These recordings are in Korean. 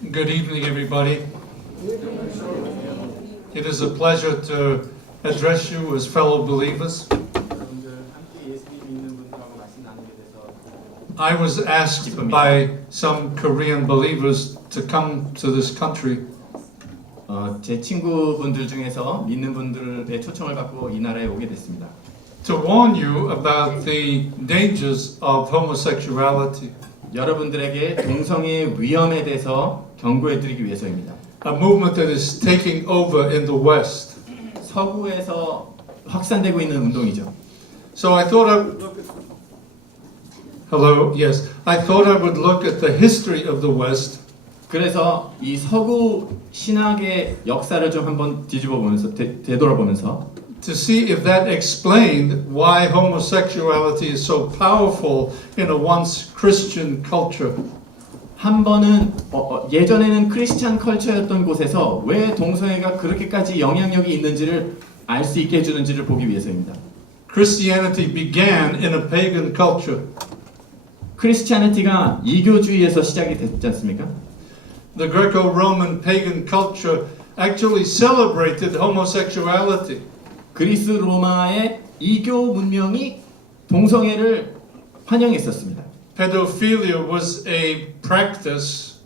Good evening, everybody. It is a pleasure to address you as fellow believers. I was asked by some Korean believers to come to this country. 제 친구분들 중에서 믿는 분들의 초청을 받고 이 나라에 오게 됐습니다. To warn you about the dangers of homosexuality. 여러분들에게 동성애의 위험에 대해서 경고해드리기 위해서입니다. A movement that is taking over in the West. 서구에서 확산되고 있는 운동이죠. So I thought I would look at. Hello, yes. I thought I would look at the history of the West. 그래서 이 서구 신학의 역사를 좀 한번 뒤집어 보면서 되돌아보면서 to see if that explained why homosexuality is so powerful in a once Christian culture. 한 번은 예전에는 크리스찬 컬처였던 곳에서 왜 동성애가 그렇게까지 영향력이 있는지를 알 수 있게 해주는지를 보기 위해서입니다. Christianity began in a pagan culture. 크리스찬리티가 이교주의에서 시작이 됐지 않습니까? The Greco-Roman pagan culture actually celebrated homosexuality. 그리스 로마의 이교 문명이 동성애를 환영했었습니다. Pedophilia was a practice.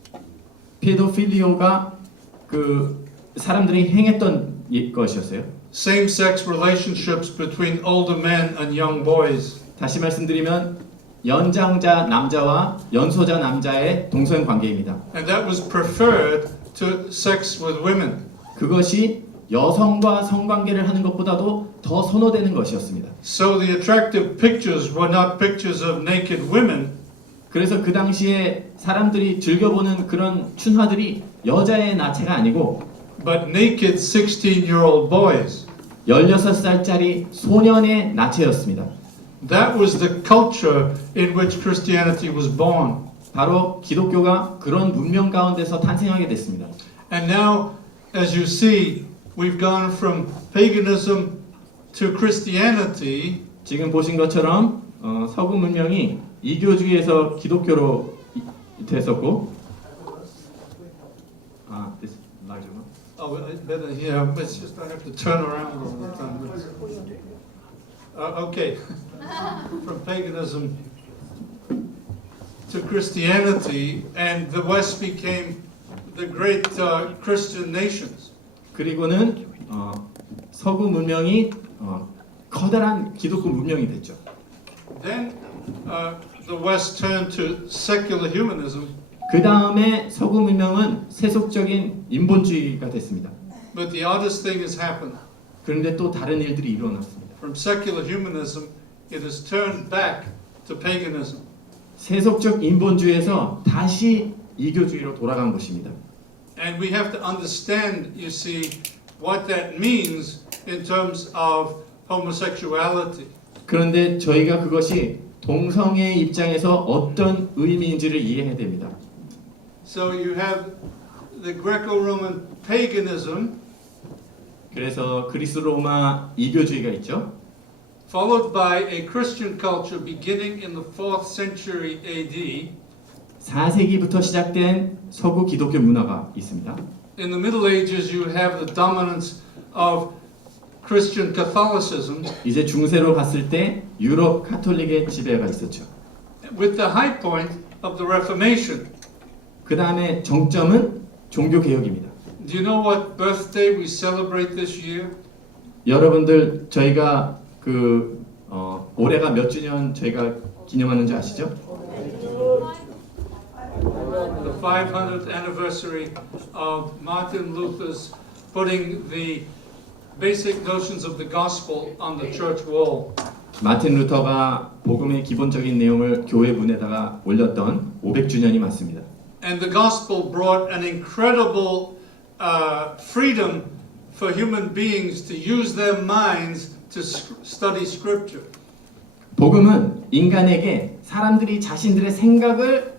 페도필리오가 그 사람들이 행했던 것이었어요. Same-sex relationships between older men and young boys. 다시 말씀드리면 연장자 남자와 연소자 남자의 동성 관계입니다. And that was preferred to sex with women. 그것이 여성과 성관계를 하는 것보다도 더 선호되는 것이었습니다. So the attractive pictures were not pictures of naked women. 그래서 그 당시에 사람들이 즐겨보는 그런 춘화들이 여자의 나체가 아니고 But naked 16-year-old boys. 16살짜리 소년의 나체였습니다. That was the culture in which Christianity was born. 바로 기독교가 그런 문명 가운데서 탄생하게 됐습니다. And now, as you see, we've gone from paganism to Christianity. 지금 보신 것처럼 서구 문명이 이교주의에서 기독교로 됐었고 this larger one. Oh, better, yeah, it's just I have to turn around all the time. Okay, from paganism to Christianity, and the West became the great Christian nations. 그리고는 서구 문명이 커다란 기독교 문명이 됐죠. Then the West turned to secular humanism. 그 다음에 서구 문명은 세속적인 인본주의가 됐습니다. But the oddest thing has happened. 그런데 또 다른 일들이 일어났습니다. From secular humanism, it has turned back to paganism. 세속적 인본주의에서 다시 이교주의로 돌아간 것입니다. And we have to understand, you see, what that means in terms of homosexuality. 그런데 저희가 그것이 동성애 입장에서 어떤 의미인지를 이해해야 됩니다. So you have the Greco-Roman paganism, 그래서 그리스 로마 이교주의가 있죠. followed by a Christian culture beginning in the 4th century AD. 4세기부터 시작된 서구 기독교 문화가 있습니다. In the Middle Ages, you have the dominance of Christian Catholicism. 이제 중세로 갔을 때 유럽 카톨릭의 지배가 있었죠. With the high point of the Reformation. 그 다음에 정점은 종교 개혁입니다. Do you know what birthday we celebrate this year? 여러분들 저희가 올해가 몇 주년 저희가 기념하는지 아시죠? The 500th anniversary of Martin Luther's putting the basic notions of the gospel on the church wall. 마틴 루터가 복음의 기본적인 내용을 교회 문에다가 올렸던 500주년이 맞습니다. And the gospel brought an incredible freedom for human beings to use their minds to study scripture. 복음은 인간에게 사람들이 자신들의 생각을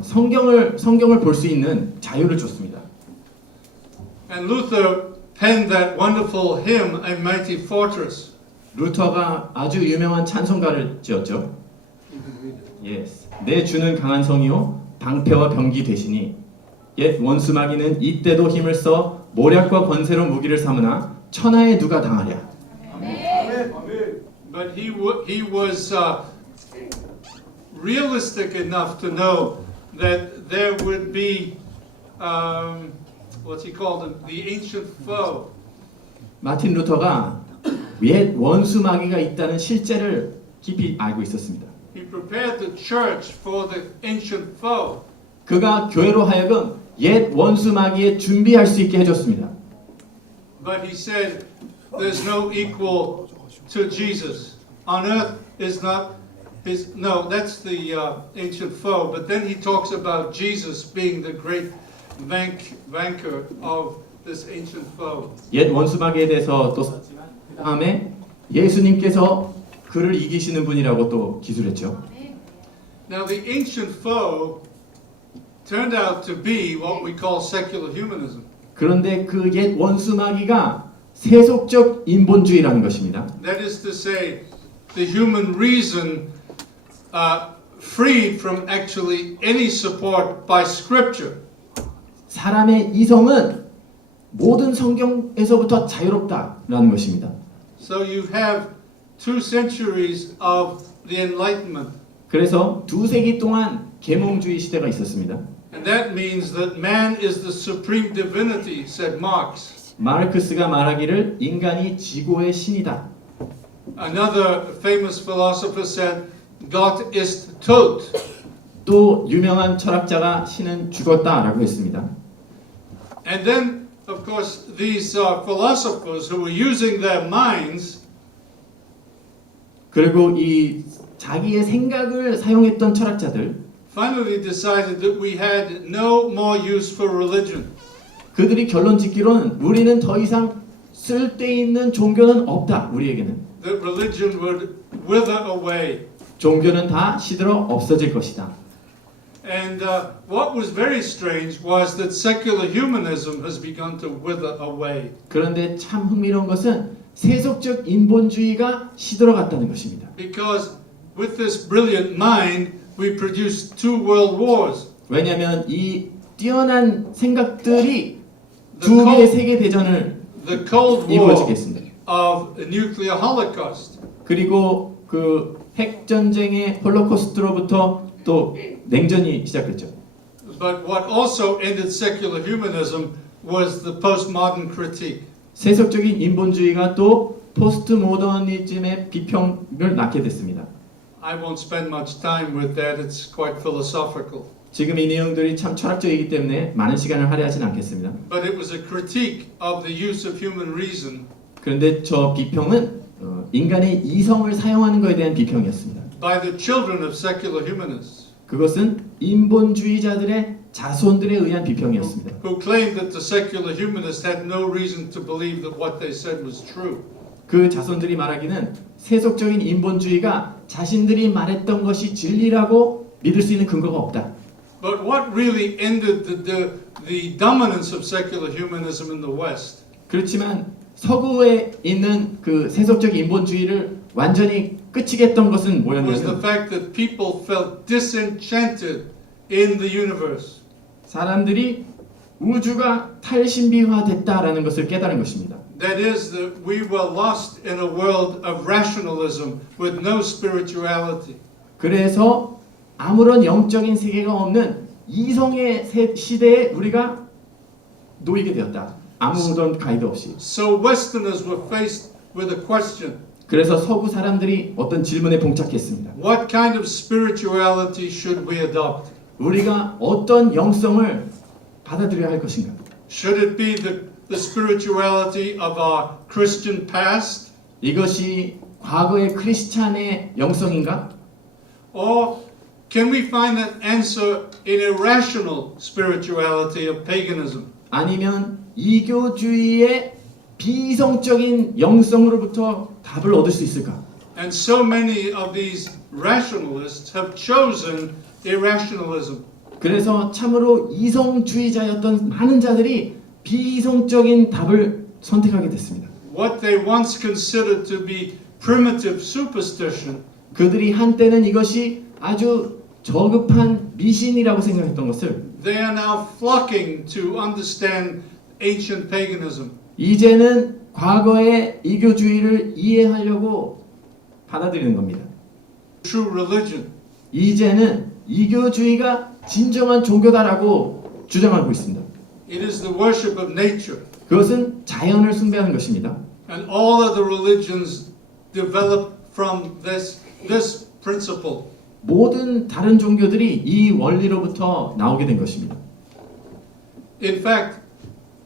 성경을 볼 수 있는 자유를 줬습니다. And Luther penned that wonderful hymn, A Mighty Fortress. 루터가 아주 유명한 찬송가를 지었죠. Yes. 내 주는 강한 성이요 방패와 병기 되시니 옛 원수 마귀는 이때도 힘을 써 모략과 권세로 무기를 삼으나 천하에 누가 당하랴. But he was realistic enough to know that there would be what's he called him? The ancient foe. 마틴 루터가 옛 원수 마귀가 있다는 실제를 깊이 알고 있었습니다. He prepared the church for the ancient foe. 그가 교회로 하여금 옛 원수 마귀에 준비할 수 있게 해줬습니다. But he said there's no equal to Jesus. On earth is not his, no, that's the ancient foe. But then he talks about Jesus being the great vanquisher of this ancient foe. 옛 원수 마귀에 대해서 또 다음에 예수님께서 그를 이기시는 분이라고 또 기술했죠. Now the ancient foe turned out to be what we call secular humanism. 그런데 그 옛 원수 마귀가 세속적 인본주의라는 것입니다. That is to say, the human reason freed from actually any support by Scripture. 사람의 이성은 모든 성경에서부터 자유롭다라는 것입니다. So you have 2 centuries of the Enlightenment. 그래서 2세기 동안 계몽주의 시대가 있었습니다. And that means that man is the supreme divinity, said Marx. 마르크스가 말하기를 인간이 지고의 신이다. Another famous philosopher said, Gott ist tot. 또 유명한 철학자가 신은 죽었다라고 했습니다. And then, of course, these philosophers who were using their minds 그리고 이 자기의 생각을 사용했던 철학자들 finally decided that we had no more use for religion. 그들이 결론 짓기로는 우리는 더 이상 쓸데있는 종교는 없다. 우리에게는 That religion would wither away. 종교는 다 시들어 없어질 것이다. And what was very strange was that secular humanism has begun to wither away. 그런데 참 흥미로운 것은 세속적 인본주의가 시들어갔다는 것입니다. Because with this brilliant mind, we produced 2 world wars. 왜냐하면 이 뛰어난 생각들이 두 개의 세계 대전을 The Cold War 이루어지겠습니다. of a nuclear holocaust. 그리고 그 핵 전쟁의 홀로코스트로부터 또 냉전이 시작됐죠. But what also ended secular humanism was the postmodern critique. 세속적인 인본주의가 또 포스트 모더니즘의 비평을 낳게 됐습니다. I won't spend much time with that. It's quite philosophical. 지금 이 내용들이 참 철학적이기 때문에 많은 시간을 할애하진 않겠습니다. But it was a critique of the use of human reason 그런데 저 비평은 인간의 이성을 사용하는 것에 대한 비평이었습니다. by the children of secular humanists 그것은 인본주의자들의 자손들에 의한 비평이었습니다. who claimed that the secular humanists had no reason to believe that what they said was true. 그 자손들이 말하기는 세속적인 인본주의가 자신들이 말했던 것이 진리라고 믿을 수 있는 근거가 없다. But what really ended the dominance of secular humanism in the West 그렇지만 서구에 있는 그 세속적 인본주의를 완전히 끝이게 했던 것은 was the 뭐였냐면 fact that people felt disenchanted in the universe. 사람들이 우주가 탈신비화됐다라는 것을 깨달은 것입니다. That is, that we were lost in a world of rationalism with no spirituality. 그래서 아무런 영적인 세계가 없는 이성의 시대에 우리가 놓이게 되었다. 아무런 가이드 없이. So Westerners were faced with a question. 그래서 서구 사람들이 어떤 질문에 봉착했습니다. What kind of spirituality should we adopt? 우리가 어떤 영성을 받아들여야 할 것인가? Should it be the spirituality of our Christian past? 이것이 과거의 크리스찬의 영성인가? Or can we find that answer in irrational spirituality of paganism? 아니면 이교주의의 비이성적인 영성으로부터 답을 얻을 수 있을까? And so many of these rationalists have chosen irrationalism. 그래서 참으로 이성주의자였던 많은 자들이 비이성적인 답을 선택하게 됐습니다. What they once considered to be primitive superstition 그들이 한때는 이것이 아주 저급한 미신이라고 생각했던 것을 they are now flocking to understand ancient paganism. 이제는 과거의 이교주의를 이해하려고 받아들이는 겁니다. True religion. 이제는 이교주의가 진정한 종교다라고 주장하고 있습니다. It is the worship of nature. 그것은 자연을 숭배하는 것입니다. And all other religions develop from this principle. 모든 다른 종교들이 이 원리로부터 나오게 된 것입니다. In fact,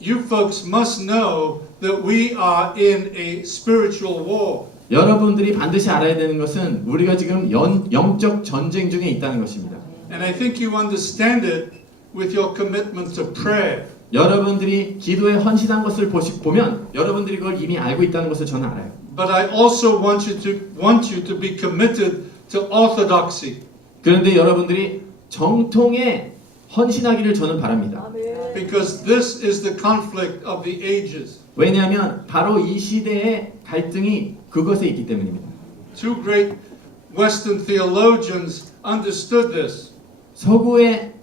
you folks must know that we are in a spiritual war. 여러분들이 반드시 알아야 되는 것은 우리가 지금 영적 전쟁 중에 있다는 것입니다. And I think you understand it with your commitment to prayer. 여러분들이 기도에 헌신한 것을 보면 여러분들이 그걸 이미 알고 있다는 것을 저는 알아요. But I also want you to be committed to orthodoxy. 그런데 여러분들이 정통에 헌신하기를 저는 바랍니다. Because this is the conflict of the ages. 왜냐하면 바로 이 시대의 갈등이 그것에 있기 때문입니다. Two great Western theologians understood this. 서구의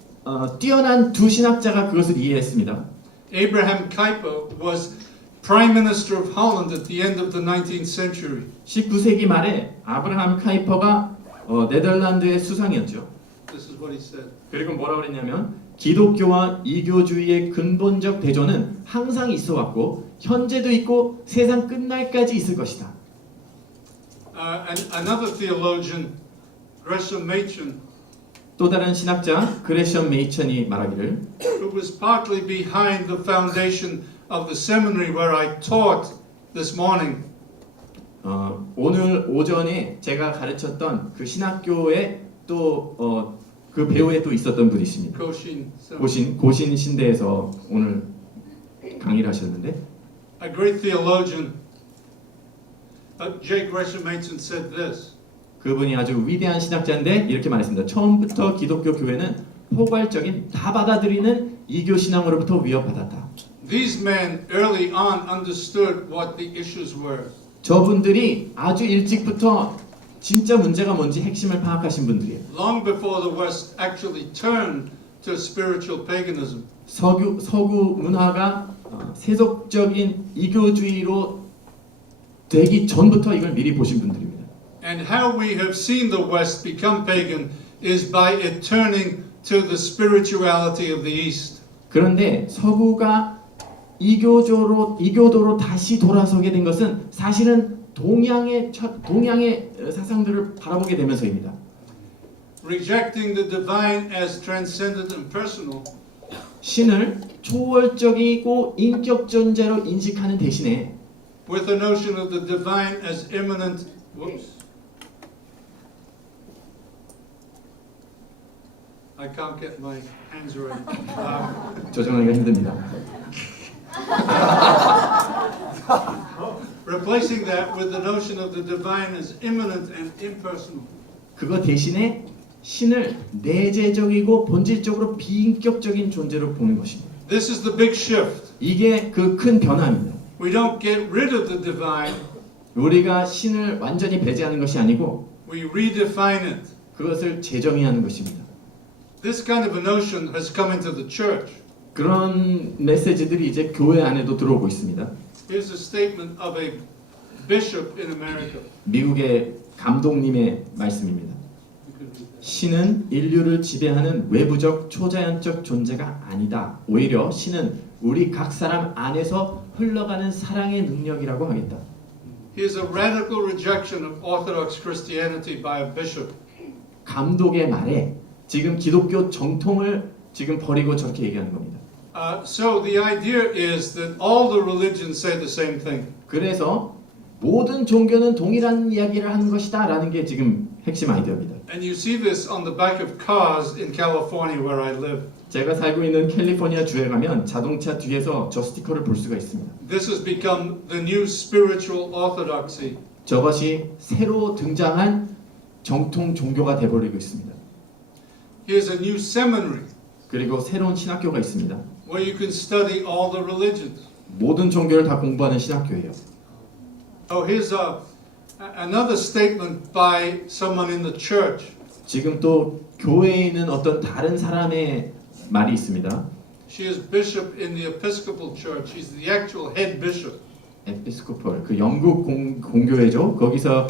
뛰어난 두 신학자가 그것을 이해했습니다. Abraham Kuyper was Prime Minister of Holland at the end of the 19th century. 19세기 말에 아브라함 카이퍼가 네덜란드의 수상이었죠. This is what he said. 그리고 뭐라고 그랬냐면 기독교와 이교주의의 근본적 대조는 항상 있어 왔고 현재도 있고 세상 끝날까지 있을 것이다. And another theologian, Gresham Machen, 또 다른 신학자 그레션 메이천이 말하기를 who was partly behind the foundation of the seminary where I taught this morning. 오늘 오전에 제가 가르쳤던 그 신학교에 또 그 배후에 또 있었던 분이십니다. Koshin Seminary. 고신 신대에서 오늘 강의를 하셨는데 A great theologian, J. Gresham Machen said this. 그분이 아주 위대한 신학자인데 이렇게 말했습니다. 처음부터 기독교 교회는 포괄적인 다 받아들이는 이교 신앙으로부터 위협받았다. These men early on understood what the issues were. 저분들이 아주 일찍부터 진짜 문제가 뭔지 핵심을 파악하신 분들이에요. Long before the West actually turned to spiritual paganism. 서구 문화가 세속적인 이교주의로 되기 전부터 이걸 미리 보신 분들입니다. And how we have seen the West become pagan is by it turning to the spirituality of the East. 그런데 서구가 이교도로 다시 돌아서게 된 것은 사실은 동양의 사상들을 바라보게 되면서입니다. Rejecting the divine as transcendent and personal, 신을 초월적이고 인격 존재로 인식하는 대신에 with the notion of the divine as immanent. Whoops. I can't get my hands right. 조정하기가 힘듭니다. Replacing that with the notion of the divine as immanent and impersonal. 그거 대신에 신을 내재적이고 본질적으로 비인격적인 존재로 보는 것입니다. This is the big shift. 이게 그 큰 변화입니다. We don't get rid of the divine, 우리가 신을 완전히 배제하는 것이 아니고 we redefine it. 그것을 재정의하는 것입니다. This kind of a notion has come into the church. 그런 메시지들이 이제 교회 안에도 들어오고 있습니다. Here's a statement of a bishop in America. 미국의 감독님의 말씀입니다. 신은 인류를 지배하는 외부적 초자연적 존재가 아니다. 오히려 신은 우리 각 사람 안에서 흘러가는 사랑의 능력이라고 하겠다. Here's a radical rejection of Orthodox Christianity by a bishop. 감독의 말에 지금 기독교 정통을 지금 버리고 저렇게 얘기하는 겁니다. So the idea is that all the religions say the same thing. 그래서 모든 종교는 동일한 이야기를 하는 것이다라는 게 지금 핵심 아이디어입니다. And you see this on the back of cars in California where I live. 제가 살고 있는 캘리포니아 주에 가면 자동차 뒤에서 저 스티커를 볼 수가 있습니다. This has become the new spiritual orthodoxy. 저것이 새로 등장한 정통 종교가 되어버리고 있습니다. Here's a new seminary 그리고 새로운 신학교가 있습니다. where you can study all the religions. 모든 종교를 다 공부하는 신학교예요. Oh, here's another statement by someone in the church. 지금 또 교회에 있는 어떤 다른 사람의 말이 있습니다. She is bishop in the Episcopal Church. She's the actual head bishop. 에피스코폴 그 영국 공교회죠. 거기서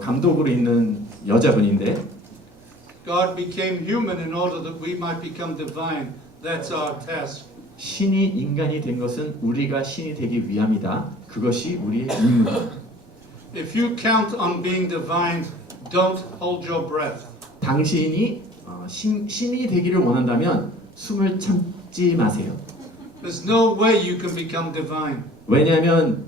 감독으로 있는 여자분인데 God became human in order that we might become divine. That's our task. 신이 인간이 된 것은 우리가 신이 되기 위함이다. 그것이 우리의 임무다. If you count on being divine, don't hold your breath. 당신이 신이 되기를 원한다면 숨을 참지 마세요. There's no way you can become divine. 왜냐하면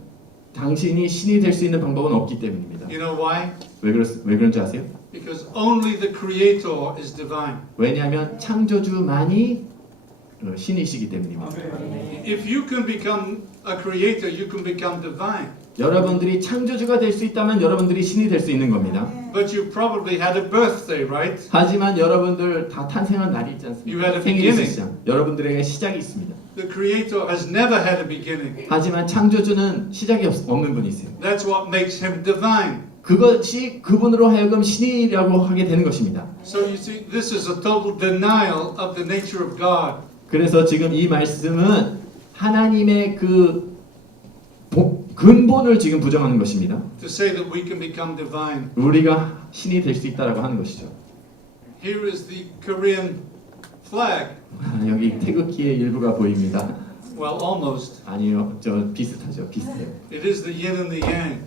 당신이 신이 될 수 있는 방법은 없기 때문입니다. You know why? 왜 그런지 아세요? Because only the Creator is divine. 왜냐하면 창조주만이 신이시기 때문입니다. If you can become a creator, you can become divine. 여러분들이 창조주가 될 수 있다면 여러분들이 신이 될 수 있는 겁니다. But you probably had a birthday, right? 하지만 여러분들 다 탄생한 날이 있지 You 않습니까? had a 생일이 beginning. 있으시죠. 여러분들에게 시작이 있습니다. The Creator has never had a beginning. 하지만 창조주는 시작이 없는 분이세요. That's what makes him divine. 그것이 그분으로 하여금 신이라고 하게 되는 것입니다. So you see, this is a total denial of the nature of God. 그래서 지금 이 말씀은 하나님의 그 근본을 지금 부정하는 것입니다. To say that we can become divine. 우리가 신이 될 수 있다라고 하는 것이죠. Here is the Korean flag. 여기 태극기의 일부가 보입니다. Well, almost. 아니요, 저 비슷하죠, 비슷해요. It is the yin and the yang.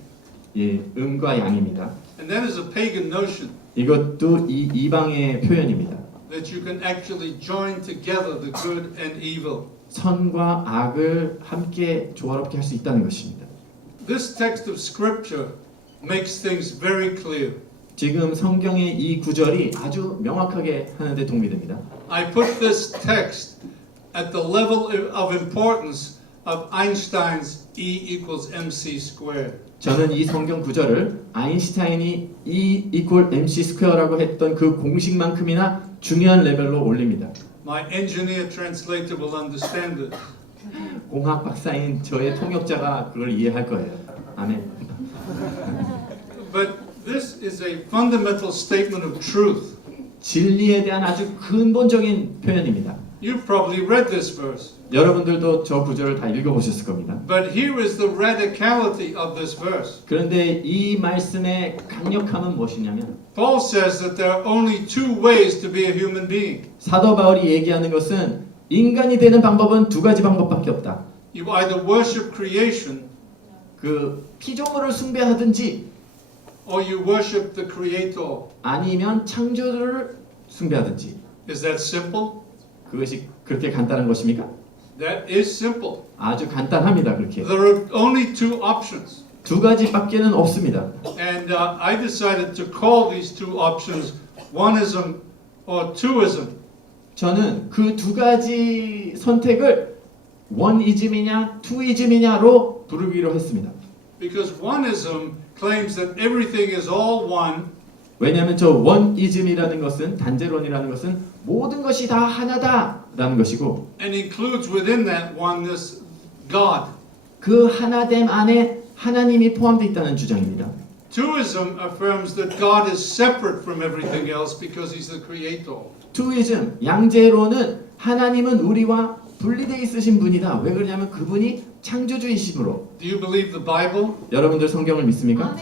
예, 음과 양입니다. And that is a pagan notion 이것도 이 이방의 표현입니다. that you can actually join together the good and evil. 선과 악을 함께 조화롭게 할 수 있다는 것입니다. This text of scripture makes things very clear. 지금 성경의 이 구절이 아주 명확하게 하는데 도움이 됩니다. I put this text at the level of importance of Einstein's E equals mc squared. 저는 이 성경 구절을 아인슈타인이 E equal mc 스퀘어라고 했던 그 공식만큼이나 중요한 레벨로 올립니다. My engineer translator will understand it. 공학 박사인 저의 통역자가 그걸 이해할 거예요. 아멘. But this is a fundamental statement of truth. 진리에 대한 아주 근본적인 표현입니다. You've probably read this verse. 여러분들도 저 구절을 다 읽어보셨을 겁니다. But here is the radicality of this verse. 그런데 이 말씀의 강력함은 무엇이냐면 Paul says that there are only two ways to be a human being. 사도 바울이 얘기하는 것은 인간이 되는 방법은 두 가지 방법밖에 없다. You either worship creation 그 피조물을 숭배하든지 or you worship the Creator. 아니면 창조주를 숭배하든지. Is that simple? 그것이 그렇게 간단한 것입니까? That is simple. 아주 간단합니다. 그렇게 There are only two options. 두 가지밖에는 없습니다. And I decided to call these two options oneism or twoism. 저는 그 두 가지 선택을 원이즘이냐 투이즘이냐로 부르기로 했습니다. Because oneism claims that everything is all one. 왜냐하면 저 원이즘이라는 것은 단제론이라는 것은 모든 것이 다 하나다라는 것이고 And includes within that oneness God. 그 하나됨 안에 하나님이 포함되어 있다는 주장입니다. Twoism affirms that God is separate from everything else because He's the Creator. 투이즘 양제론은 하나님은 우리와 분리되어 있으신 분이다. 왜 그러냐면 그분이 창조주이심으로. Do you believe the Bible? 여러분들 성경을 믿습니까?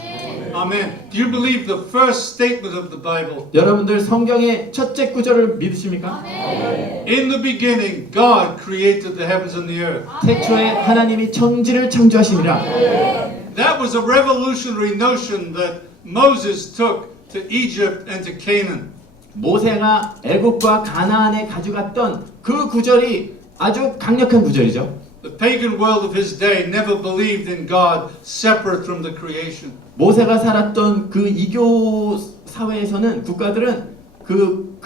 Amen. Do you believe the first statement of the Bible? 여러분들 성경의 첫째 구절을 믿으십니까? In the beginning, God created the heavens and the earth. 태초에 하나님이 천지를 창조하시니라. That was a revolutionary notion that Moses took to Egypt and to Canaan. 모세가 애국과 가나안에 가져갔던 그 구절이 아주 강력한 구절이죠. The pagan world of his day never believed in God separate from the creation. 모세가 살았던 그 이교 사회에서는 국가들은 그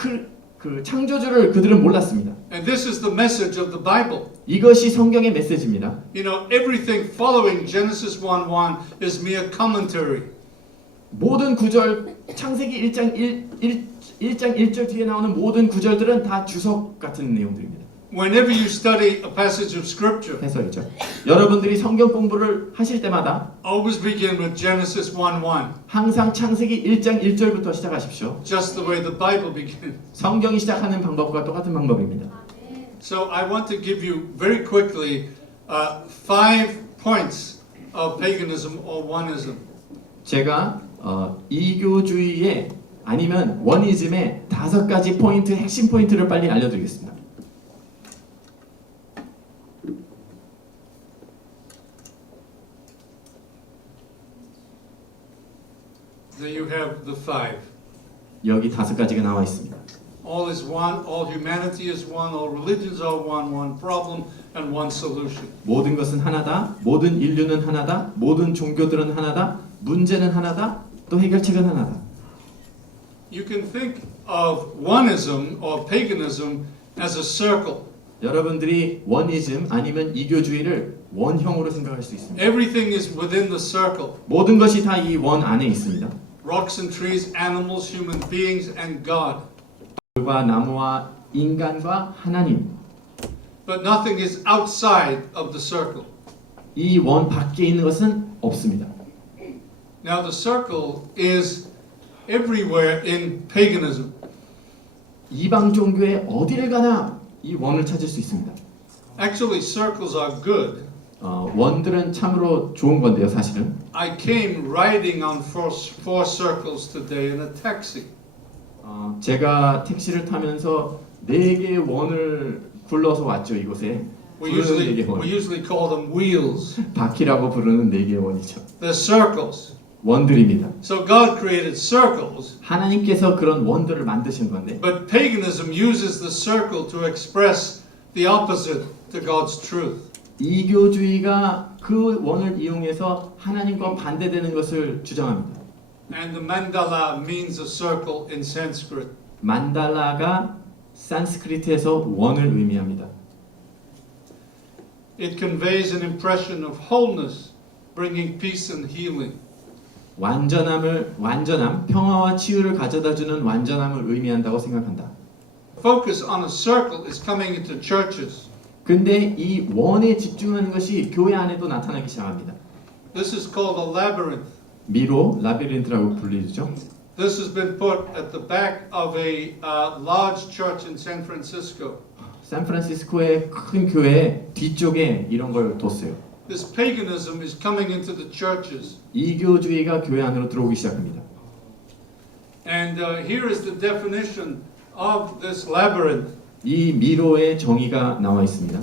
창조주를 그들은 몰랐습니다. And this is the message of the Bible. 이것이 성경의 메시지입니다. You know, everything following Genesis 1:1 is mere commentary. 모든 구절 창세기 1장 1절 뒤에 나오는 모든 구절들은 다 주석 같은 내용들입니다. Whenever you study a passage of scripture, 해설이죠. 여러분들이 성경 공부를 하실 때마다 always begin with Genesis 1:1, 항상 창세기 1장 1절부터 시작하십시오. just the way the Bible begins. 성경이 시작하는 방법과 똑같은 방법입니다. So I want to give you very quickly 5 points of paganism or oneism. 제가 이교주의의 아니면 원이즘의 5가지 포인트, 핵심 포인트를 빨리 알려드리겠습니다. There you have the 5. 여기 5가지가 나와 있습니다. All is one, all humanity is one, all religions are one problem and one solution. 모든 것은 하나다. 모든 인류는 하나다. 모든 종교들은 하나다. 문제는 하나다. 또 해결책은 하나다. You can think of oneism or paganism as a circle. 여러분들이 원이즘 아니면 이교주의를 원형으로 생각할 수 있습니다. Everything is within the circle. 모든 것이 다 이 원 안에 있습니다. Rocks and trees, animals, human beings, and God. 돌과 나무와 인간과 하나님. But nothing is outside of the circle. 이 원 밖에 있는 것은 없습니다. Now the circle is everywhere in paganism. 이방 종교에 어디를 가나 이 원을 찾을 수 있습니다. Actually, circles are good. 원들은 참으로 좋은 건데요, 사실은. I came riding on four circles today in a taxi. 제가 택시를 타면서 4개의 원을 굴러서 왔죠, 이곳에. We 부르는 4개의 원. usually call them wheels. 바퀴라고 부르는 4개의 원이죠. They're circles. 원들입니다. So God created circles, 하나님께서 그런 원들을 만드신 건데 but paganism uses the circle to express the opposite to God's truth. 이교주의가 그 원을 이용해서 하나님과 반대되는 것을 주장합니다. And the mandala means a circle in Sanskrit. 만달라가 산스크리트에서 원을 의미합니다. It conveys an impression of wholeness, bringing peace and healing. 완전함, 평화와 치유를 가져다주는 완전함을 의미한다고 생각한다. Focus on a circle is coming into churches. 근데 이 원에 집중하는 것이 교회 안에도 나타나기 시작합니다. This is called a labyrinth. 미로, 라비린트라고 불리죠. This has been put at the back of a large church in San Francisco. 샌프란시스코의 큰 교회 뒤쪽에 이런 걸 뒀어요. This paganism is coming into the churches. 이교주의가 교회 안으로 들어오기 시작합니다. And here is the definition of this labyrinth. 이 미로의 정의가 나와 있습니다.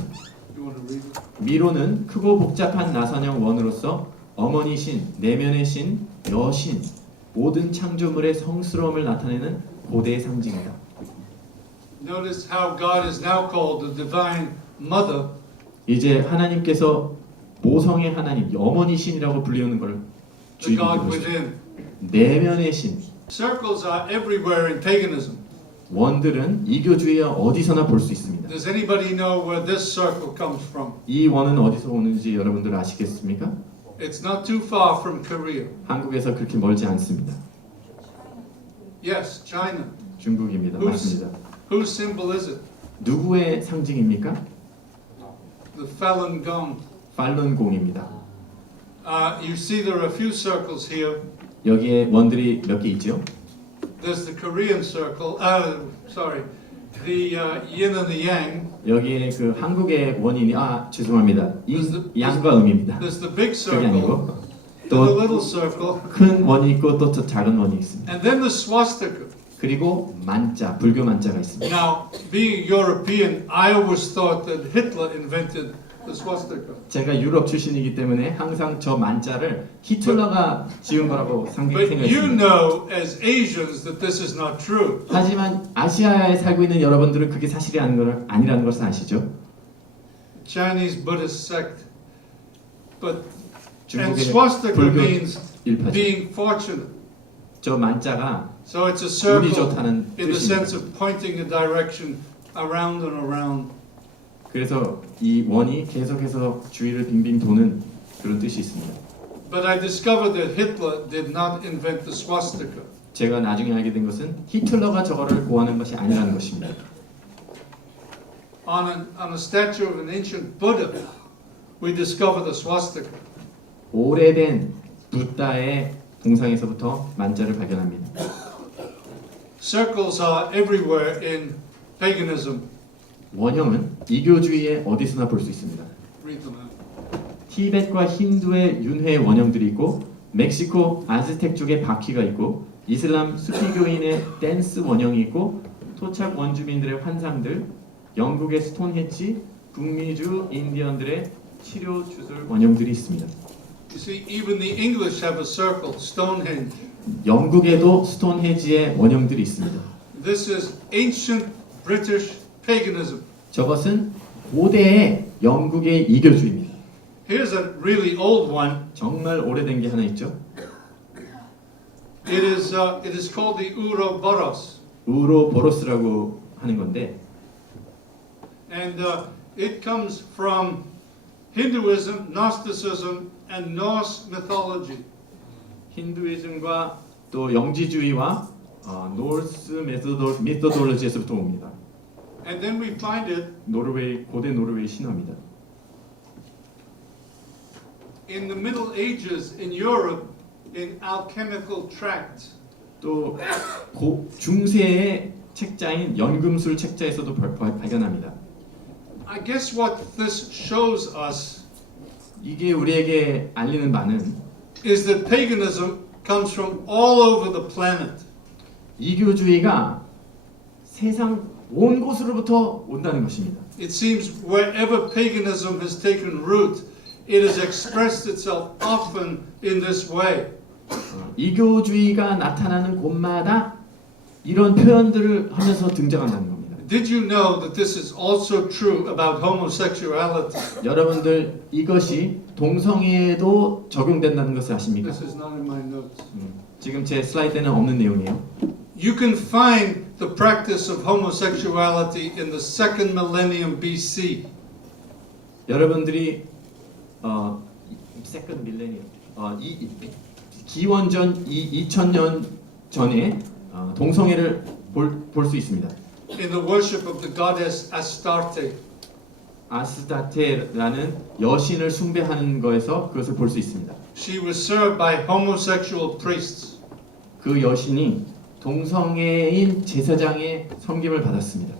You want to read it? 미로는 크고 복잡한 나선형 원으로서 어머니 신, 내면의 신, 여신, 모든 창조물의 성스러움을 나타내는 고대의 상징이다. Notice how God is now called the divine mother. 이제 하나님께서 모성의 하나님, 어머니 신이라고 불리우는 걸 The 주의깊게 God 보시죠. within. 내면의 신, Circles are everywhere in paganism. 원들은 이교주의에 어디서나 볼 수 있습니다. Does anybody know where this circle comes from? 이 원은 어디서 오는지 여러분들 아시겠습니까? It's not too far from Korea. 한국에서 그렇게 멀지 않습니다. Yes, China. 중국입니다. 맞습니다. Whose symbol is it? 누구의 상징입니까? The Falun Gong. 팔룬공입니다. You see there are a few circles here. 여기에 원들이 몇 개 있죠? There's the Korean circle. The yin and the yang. 여기에 그 한국의 원인이 죄송합니다. There's 양과 음입니다. There's the big 그게 circle. 아니고 The 또 little circle. 큰 원이 있고 또 작은 원이 있습니다. And then the swastika. 그리고 만자, 불교 만자가 있습니다. Now, being European, I always thought that Hitler invented the swastika. 제가 유럽 출신이기 때문에 항상 저 만자를 히틀러가 지은 거라고 But you 생각했습니다. know, as Asians, that this is not true. 하지만 아시아에 살고 있는 여러분들은 그게 사실이 아니라는 것을 아시죠? Chinese Buddhist sect. And 중국의 swastika 불교 means 일파죠. being fortunate. 저 만자가 So it's a 운이 circle 좋다는 in the sense 뜻입니다. of pointing a direction around and around. 그래서 이 원이 계속해서 주위를 빙빙 도는 그런 뜻이 있습니다. But I discovered that Hitler did not invent the swastika. 제가 나중에 알게 된 것은 히틀러가 저거를 고안한 것이 아니라는 것입니다. On a statue of an ancient Buddha, we discover the swastika. 오래된 붓다의 동상에서부터 만자를 발견합니다. Circles are everywhere in paganism. 원형은 이교주의에 어디서나 볼 수 있습니다. Read them out. 티벳과 힌두의 윤회 원형들이 있고 멕시코 아즈텍 쪽에 바퀴가 있고 이슬람 수피교인의 댄스 원형이 있고 토착 원주민들의 환상들, 영국의 스톤헨지, 북미주 인디언들의 치료 주술 원형들이 있습니다. You see, even the English have a circle, Stonehenge. 영국에도 스톤헨지의 원형들이 있습니다. This is ancient British paganism. 저것은 고대의 영국의 이교주의입니다. Here's a really old one. 정말 오래된 게 하나 있죠. It is called the Ouroboros. 우로보로스라고 하는 건데 And it comes from Hinduism, Gnosticism, and Norse mythology. 힌두이즘과 또 영지주의와 노스 미소돌로지에서부터 옵니다. And then we find it 고대 노르웨이 신화입니다. in the Middle Ages in Europe in alchemical tracts. 또 중세의 책자인 연금술 책자에서도 발견합니다. I guess what this shows us 이게 우리에게 알리는 바는 is that paganism comes from all over the planet. 이교주의가 세상 온 곳으로부터 온다는 것입니다. It seems wherever paganism has taken root, it has expressed itself often in this way. 이교주의가 나타나는 곳마다 이런 표현들을 하면서 등장한다는 겁니다. Did you know that this is also true about homosexuality? 여러분들 이것이 동성애에도 적용된다는 것을 아십니까? This is not in my notes. 지금 제 슬라이드에는 없는 내용이에요. You can find the practice of homosexuality in the second millennium BC. 여러분들이 세컨드 밀레니엄 기원전 2000년 전에 동성애를 볼 수 있습니다. In the worship of the goddess Astarte. 아스타테라는 여신을 숭배하는 거에서 그것을 볼 수 있습니다. She was served by homosexual priests. 그 여신이 동성애인 제사장의 섬김을 받았습니다.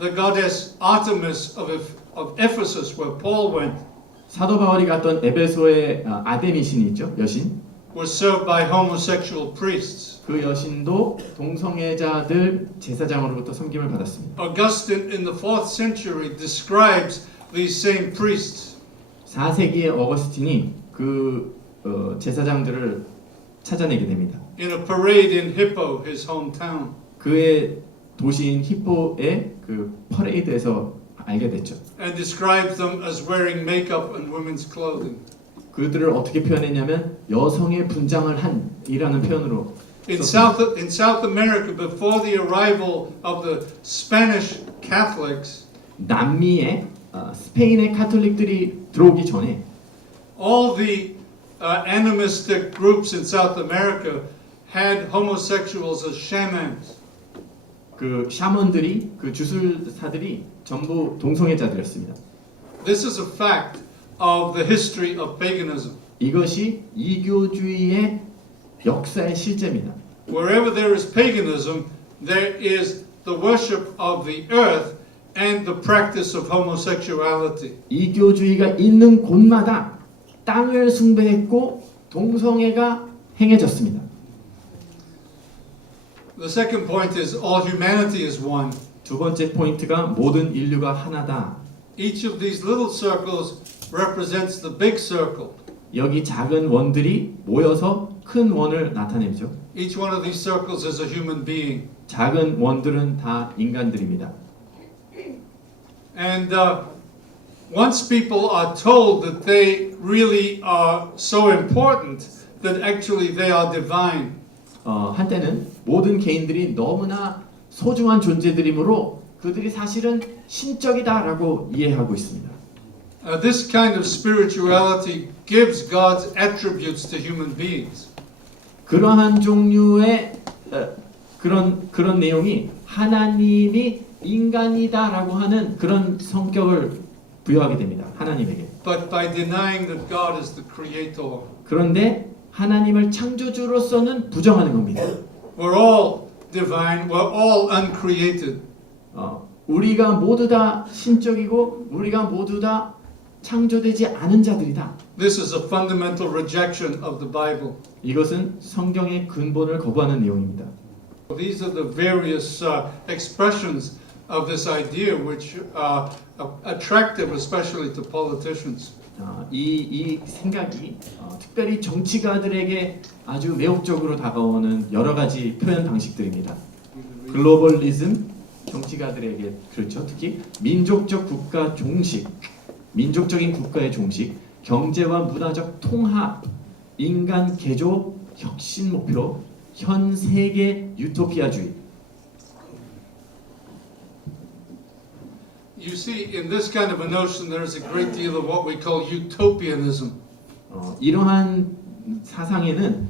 The goddess Artemis of Ephesus, where Paul went, 사도 바울이 갔던 에베소의 아데미신이 있죠, 여신. was served by homosexual priests. 그 여신도 동성애자들 제사장으로부터 섬김을 받았습니다. Augustine in the 4th century describes these same priests. 4세기의 어거스틴이 그 제사장들을 찾아내게 됩니다. In a parade in Hippo, his hometown. 그의 도시인 히포의 그 퍼레이드에서 알게 됐죠. And describes them as wearing makeup and women's clothing. 그들을 어떻게 표현했냐면 여성의 분장을 한이라는 표현으로. In South America, before the arrival of the Spanish Catholics, 남미에 스페인의 카톨릭들이 들어오기 전에 all the animistic groups in South America had homosexuals as shamans. 그 샤먼들이 그 주술사들이 전부 동성애자들이었습니다. This is a fact of the history of paganism. 이것이 이교주의의 역사의 실제입니다. Wherever there is paganism, there is the worship of the earth and the practice of homosexuality. 이교주의가 있는 곳마다 땅을 숭배했고 동성애가 행해졌습니다. The second point is all humanity is one. 두 번째 포인트가 모든 인류가 하나다. Each of these little circles represents the big circle. 여기 작은 원들이 모여서 큰 원을 나타내죠. Each one of these circles is a human being. 작은 원들은 다 인간들입니다. And once people are told that they really are so important that actually they are divine. 한때는 모든 개인들이 너무나 소중한 존재들이므로 그들이 사실은 신적이다라고 이해하고 있습니다. This kind of spirituality gives God's attributes to human beings. 그러한 종류의 그런 내용이 하나님이 인간이다라고 하는 그런 성격을 부여하게 됩니다. 하나님에게. But by denying that God is the creator. 그런데 하나님을 창조주로서는 부정하는 겁니다. We're all divine, we're all uncreated. 우리가 모두 다 신적이고 우리가 모두 다 창조되지 않은 자들이다. This is a fundamental rejection of the Bible. 이것은 성경의 근본을 거부하는 내용입니다. These are the various expressions of this idea which are attractive, especially to politicians. 이 생각이 특별히 정치가들에게 아주 매혹적으로 다가오는 여러 가지 표현 방식들입니다. 글로벌리즘, 정치가들에게 그렇죠. 특히 민족적 국가 종식, 민족적인 국가의 종식, 경제와 문화적 통합, 인간 개조, 혁신 목표, 현 세계 유토피아주의. You see, in this kind of a notion, there is a great deal of what we call utopianism. 이러한 사상에는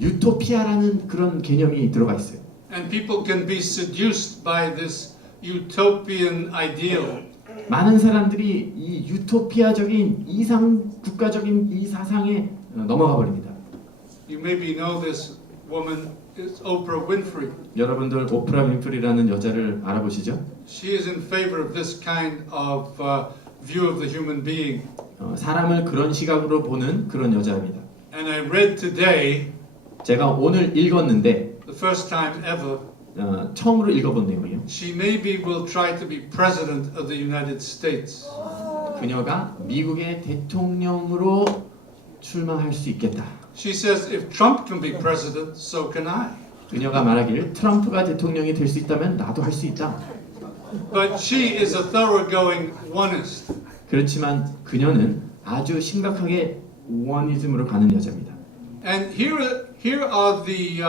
유토피아라는 그런 개념이 들어가 있어요. And people can be seduced by this utopian ideal. 많은 사람들이 이 유토피아적인 이상 국가적인 이 사상에 넘어가 버립니다. You maybe know this woman is Oprah Winfrey. 여러분들 오프라 윈프리라는 여자를 알아보시죠? She is in favor of this kind of view of the human being. 사람을 그런 시각으로 보는 그런 여자입니다. And I read today, 제가 오늘 읽었는데 the first time ever, 처음으로 읽어본 내용이에요. she maybe will try to be president of the United States. 그녀가 미국의 대통령으로 출마할 수 있겠다. She says, if Trump can be president, so can I. 그녀가 말하기를 트럼프가 대통령이 될 수 있다면 나도 할 수 있다. But she is a thoroughgoing onist. 그렇지만 그녀는 아주 심각하게 원이즘으로 가는 여자입니다. And here are the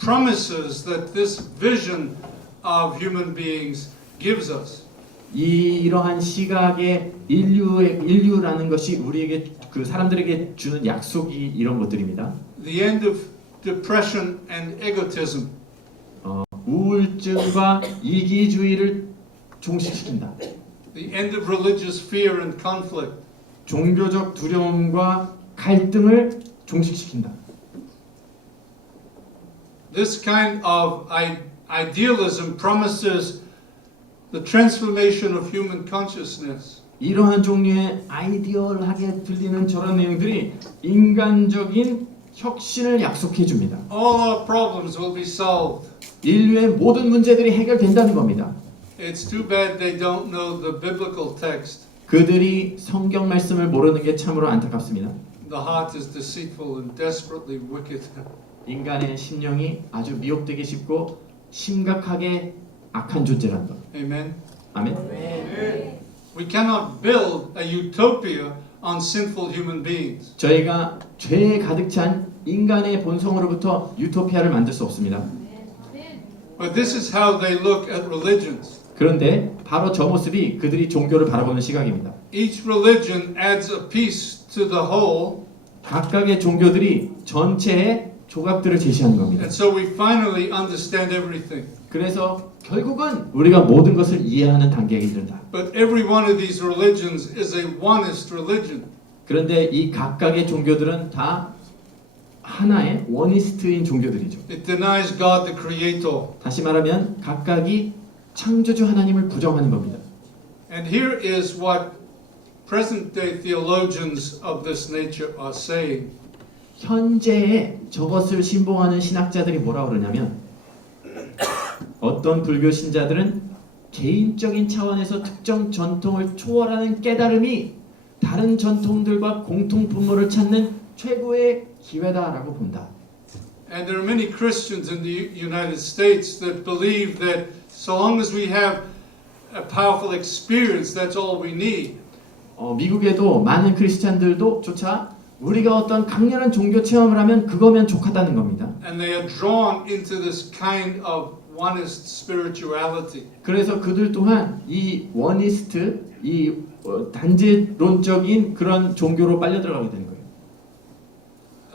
promises that this vision of human beings gives us. 이러한 시각의 인류라는 것이 우리에게 그 사람들에게 주는 약속이 이런 것들입니다. The end of depression and egotism. 우울증과 이기주의를 종식시킨다. The end of religious fear and conflict. 종교적 두려움과 갈등을 종식시킨다. This kind of idealism promises the transformation of human consciousness. 이러한 종류의 아이디얼하게 들리는 저런 내용들이 인간적인 혁신을 약속해 줍니다. All our problems will be solved. 인류의 모든 문제들이 해결된다는 겁니다. It's too bad they don't know the biblical text. 그들이 성경 말씀을 모르는 게 참으로 안타깝습니다. The heart is deceitful and desperately wicked. 인간의 심령이 아주 미혹되기 쉽고 심각하게 악한 존재라는 것. Amen. 아멘. We cannot build a utopia on sinful human beings. 저희가 죄에 가득 찬 인간의 본성으로부터 유토피아를 만들 수 없습니다. But this is how they look at religions. 그런데 바로 저 모습이 그들이 종교를 바라보는 시각입니다. Each religion adds a piece to the whole, 각각의 종교들이 전체의 조각들을 제시하는 겁니다. and so we finally understand everything. 그래서 결국은 우리가 모든 것을 이해하는 단계에 이른다. But every one of these religions is a onist religion. 그런데 이 각각의 종교들은 다 하나의 원이스트인 종교들이죠. It denies God the Creator. 다시 말하면 각각이 창조주 하나님을 부정하는 겁니다. And here is what present-day theologians of this nature are saying. 현재에 저것을 신봉하는 신학자들이 뭐라 그러냐면 어떤 불교 신자들은 개인적인 차원에서 특정 전통을 초월하는 깨달음이 다른 전통들과 공통 분모를 찾는 최고의 기회다라고 본다. And there are many Christians in the United States that believe that so long as we have a powerful experience, that's all we need. 미국에도 많은 크리스찬들도조차 우리가 어떤 강렬한 종교 체험을 하면 그거면 족하다는 겁니다. And they are drawn into this kind of onist spirituality. 그래서 그들 또한 이 원이스트, 이 단죄론적인 그런 종교로 빨려 들어가게 되는 거예요.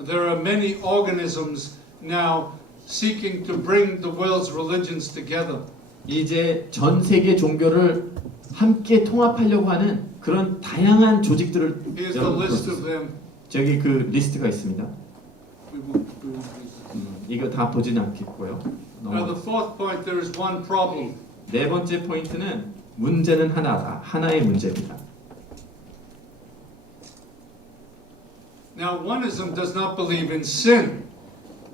There are many organisms now seeking to bring the world's religions together. 이제 전 세계 종교를 함께 통합하려고 하는 그런 다양한 조직들을 Here's the list of them. 저기 그 리스트가 있습니다. We will 이거 다 보지는 않겠고요. Now the fourth point, there is one problem. 네 번째 포인트는 문제는 하나다. 하나의 문제입니다. Now, oneism does not believe in sin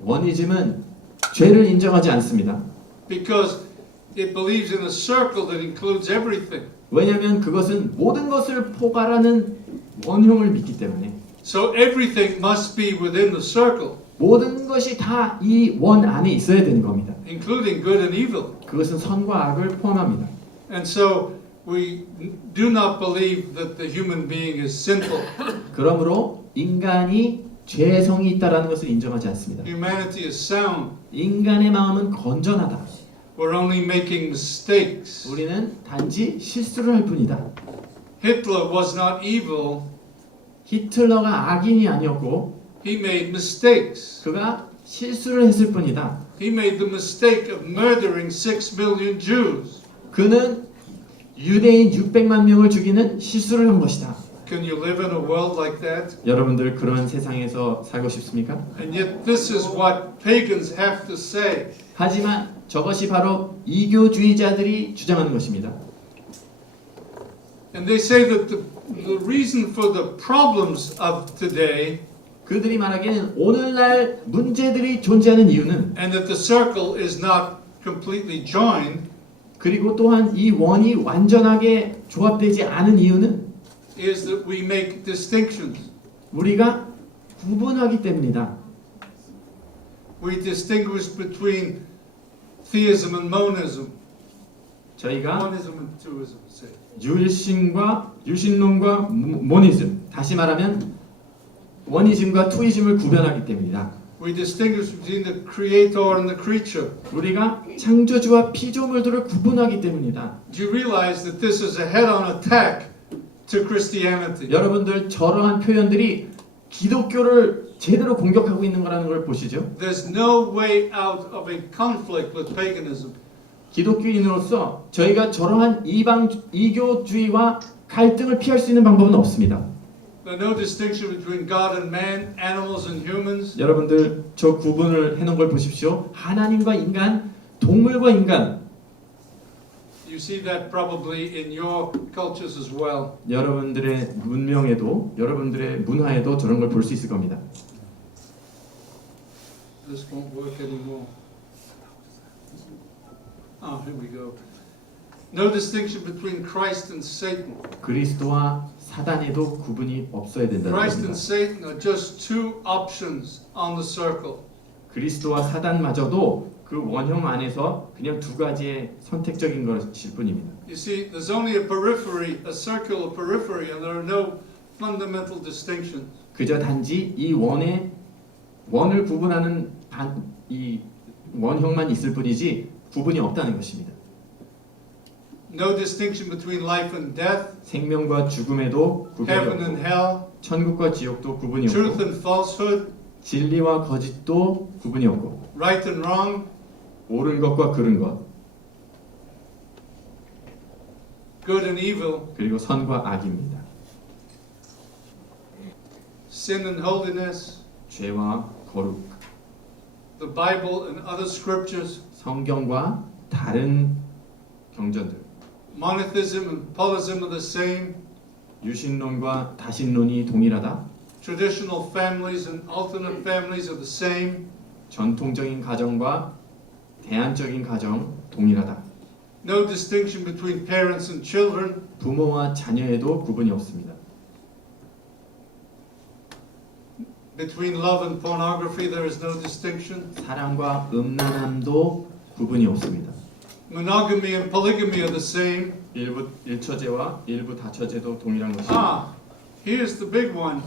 원이즘은 죄를 인정하지 않습니다. because it believes in a circle that includes everything. 왜냐하면 그것은 모든 것을 포괄하는 원형을 믿기 때문에 So everything must be within the circle, 모든 것이 다 이 원 안에 있어야 되는 겁니다. including good and evil. 그것은 선과 악을 포함합니다. And so we do not believe that the human being is sinful. 그러므로 인간이 죄성이 있다라는 것을 인정하지 않습니다. Humanity is sound. 인간의 마음은 건전하다. We're only making mistakes. 우리는 단지 실수를 할 뿐이다. Hitler was not evil. 히틀러가 악인이 아니었고 He made mistakes. 그가 실수를 했을 뿐이다. He made the mistake of murdering 6 million Jews. 그는 유대인 600만 명을 죽이는 실수를 한 것이다. Can you live in a world like that? 여러분들 그런 세상에서 살고 싶습니까? And yet this is what pagans have to say. 하지만 저것이 바로 이교주의자들이 주장하는 것입니다. And they say that the reason for the problems of today 그들이 말하기에는 오늘날 문제들이 존재하는 이유는 and that the circle is not completely joined 그리고 또한 이 원이 완전하게 조합되지 않은 이유는 is that we make distinctions. 우리가 구분하기 때문이다. We distinguish between theism and monism. 저희가 Monism and theism, say. 유신론과 모니즘, 다시 말하면 원이즘과 투이즘을 구별하기 때문이다. We distinguish between the creator and the creature. 우리가 창조주와 피조물들을 구분하기 때문이다. Do you realize that this is a head-on attack to Christianity? 여러분들 저러한 표현들이 기독교를 제대로 공격하고 있는 거라는 걸 보시죠. There's no way out of a conflict with paganism. 기독교인으로서 저희가 저러한 이교주의와 갈등을 피할 수 있는 방법은 없습니다. There's no distinction between God and man, animals and humans. 여러분들 저 구분을 해놓은 걸 보십시오. 하나님과 인간, 동물과 인간. You see that probably in your cultures as well. 여러분들의 문명에도, 여러분들의 문화에도 저런 걸 볼 수 있을 겁니다. This won't work anymore. Oh, here we go. No distinction between Christ and Satan. 그리스도와 사단에도 구분이 없어야 된다는 Christ 겁니다. and Satan are just two options on the circle. 그리스도와 사단마저도 그 원형 안에서 그냥 두 가지의 선택적인 것일 뿐입니다. You see, there's only a periphery, a circular periphery, and there are no fundamental distinctions. 그저 단지 이 원을 구분하는 이 원형만 있을 뿐이지 구분이 없다는 것입니다. No distinction between life and death, 생명과 죽음에도 구분이 heaven and 없고 hell, 천국과 지옥도 구분이 truth 없고 and falsehood, 진리와 거짓도 구분이 없고 right and wrong, 옳은 것과 그른 것 good and evil, 그리고 선과 악입니다. sin and holiness, 죄와 거룩, the Bible and other scriptures, 성경과 다른 경전들, monotheism and polytheism are the same, 유신론과 다신론이 동일하다. traditional families and alternate families are the same, 전통적인 가정과 대안적인 가정 동일하다. no distinction between parents and children, 부모와 자녀에도 구분이 없습니다. between love and pornography there is no distinction, 사랑과 음란함도 구분이 없습니다. monogamy and polygamy are the same. 일부 일처제와 일부 다처제도 동일한 것입니다. Ah, here's the big one.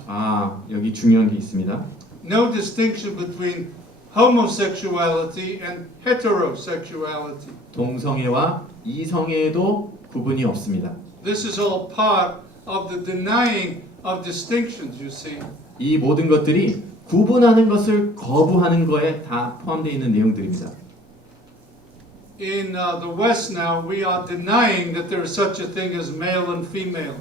여기 중요한 게 있습니다. No distinction between homosexuality and heterosexuality. 동성애와 이성애에도 구분이 없습니다. This is all part of the denying of distinctions, you see. 이 모든 것들이 구분하는 것을 거부하는 거에 다 포함되어 있는 내용들입니다. In the West now, we are denying that there is such a thing as male and female.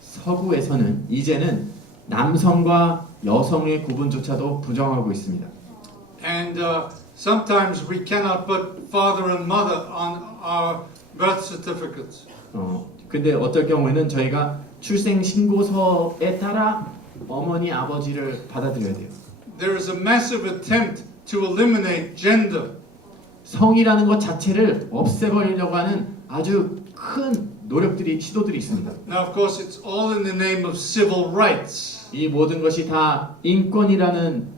서구에서는 이제는 남성과 여성의 구분조차도 부정하고 있습니다. And sometimes we cannot put father and mother on our birth certificates. 근데 어떨 경우에는 저희가 출생 신고서에 따라 어머니 아버지를 받아들여야 돼요. There is a massive attempt to eliminate gender. 성이라는 것 자체를 없애버리려고 하는 아주 큰 노력들이 시도들이 있습니다. Now, of course, it's all in the name of civil rights. 이 모든 것이 다 인권이라는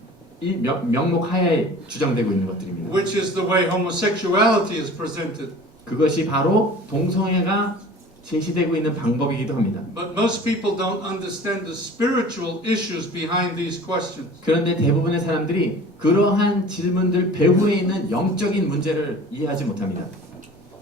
이 명목 하에 주장되고 있는 것들입니다. Which is the way homosexuality is presented. 그것이 바로 동성애가 제시되고 있는 방법이기도 합니다. But most people don't understand the spiritual issues behind these questions. 그런데 대부분의 사람들이 그러한 질문들 배후에 있는 영적인 문제를 이해하지 못합니다.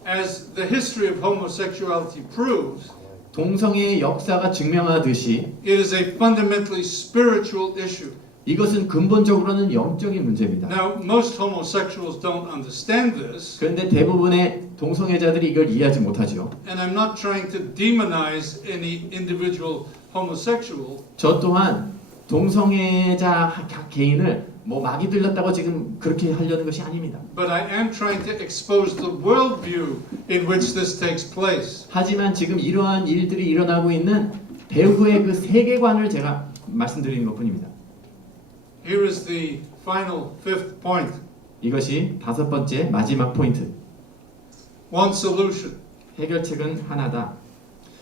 As the history of homosexuality proves, 동성애의 역사가 증명하듯이 it is a fundamentally spiritual issue. 이것은 근본적으로는 영적인 문제입니다. Now, most homosexuals don't understand this, 그런데 대부분의 동성애자들이 이걸 이해하지 못하죠. and I'm not trying to demonize any individual homosexual. 저 또한 동성애자 개인을 뭐 마귀 들렸다고 지금 그렇게 하려는 것이 아닙니다. But I am trying to expose the worldview in which this takes place. 하지만 지금 이러한 일들이 일어나고 있는 배후의 그 세계관을 제가 말씀드리는 것뿐입니다. Here is the final fifth point. 이것이 다섯 번째 마지막 포인트. One solution. 해결책은 하나다.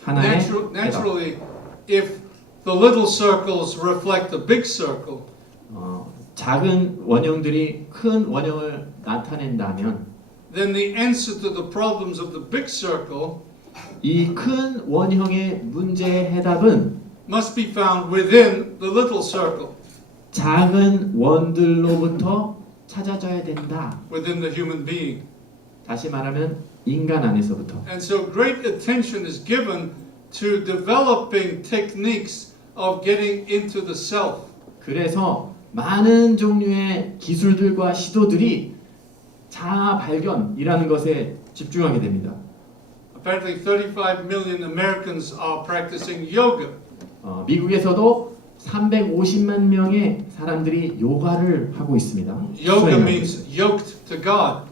하나의 해답. Naturally, if the little circles reflect the big circle, 작은 원형들이 큰 원형을 나타낸다면 then the answer to the problems of the big circle 이 큰 원형의 문제의 해답은 must be found within the little circle, 작은 원들로부터 찾아져야 된다. within the human being. 다시 말하면 인간 안에서부터. And so great attention is given to developing techniques of getting into the self. 그래서 많은 종류의 기술들과 시도들이 자아 발견이라는 것에 집중하게 됩니다. Apparently 35 million Americans are practicing yoga. 미국에서도 350만 명의 사람들이 요가를 하고 있습니다. Yoga 수행하고 means yoked to God.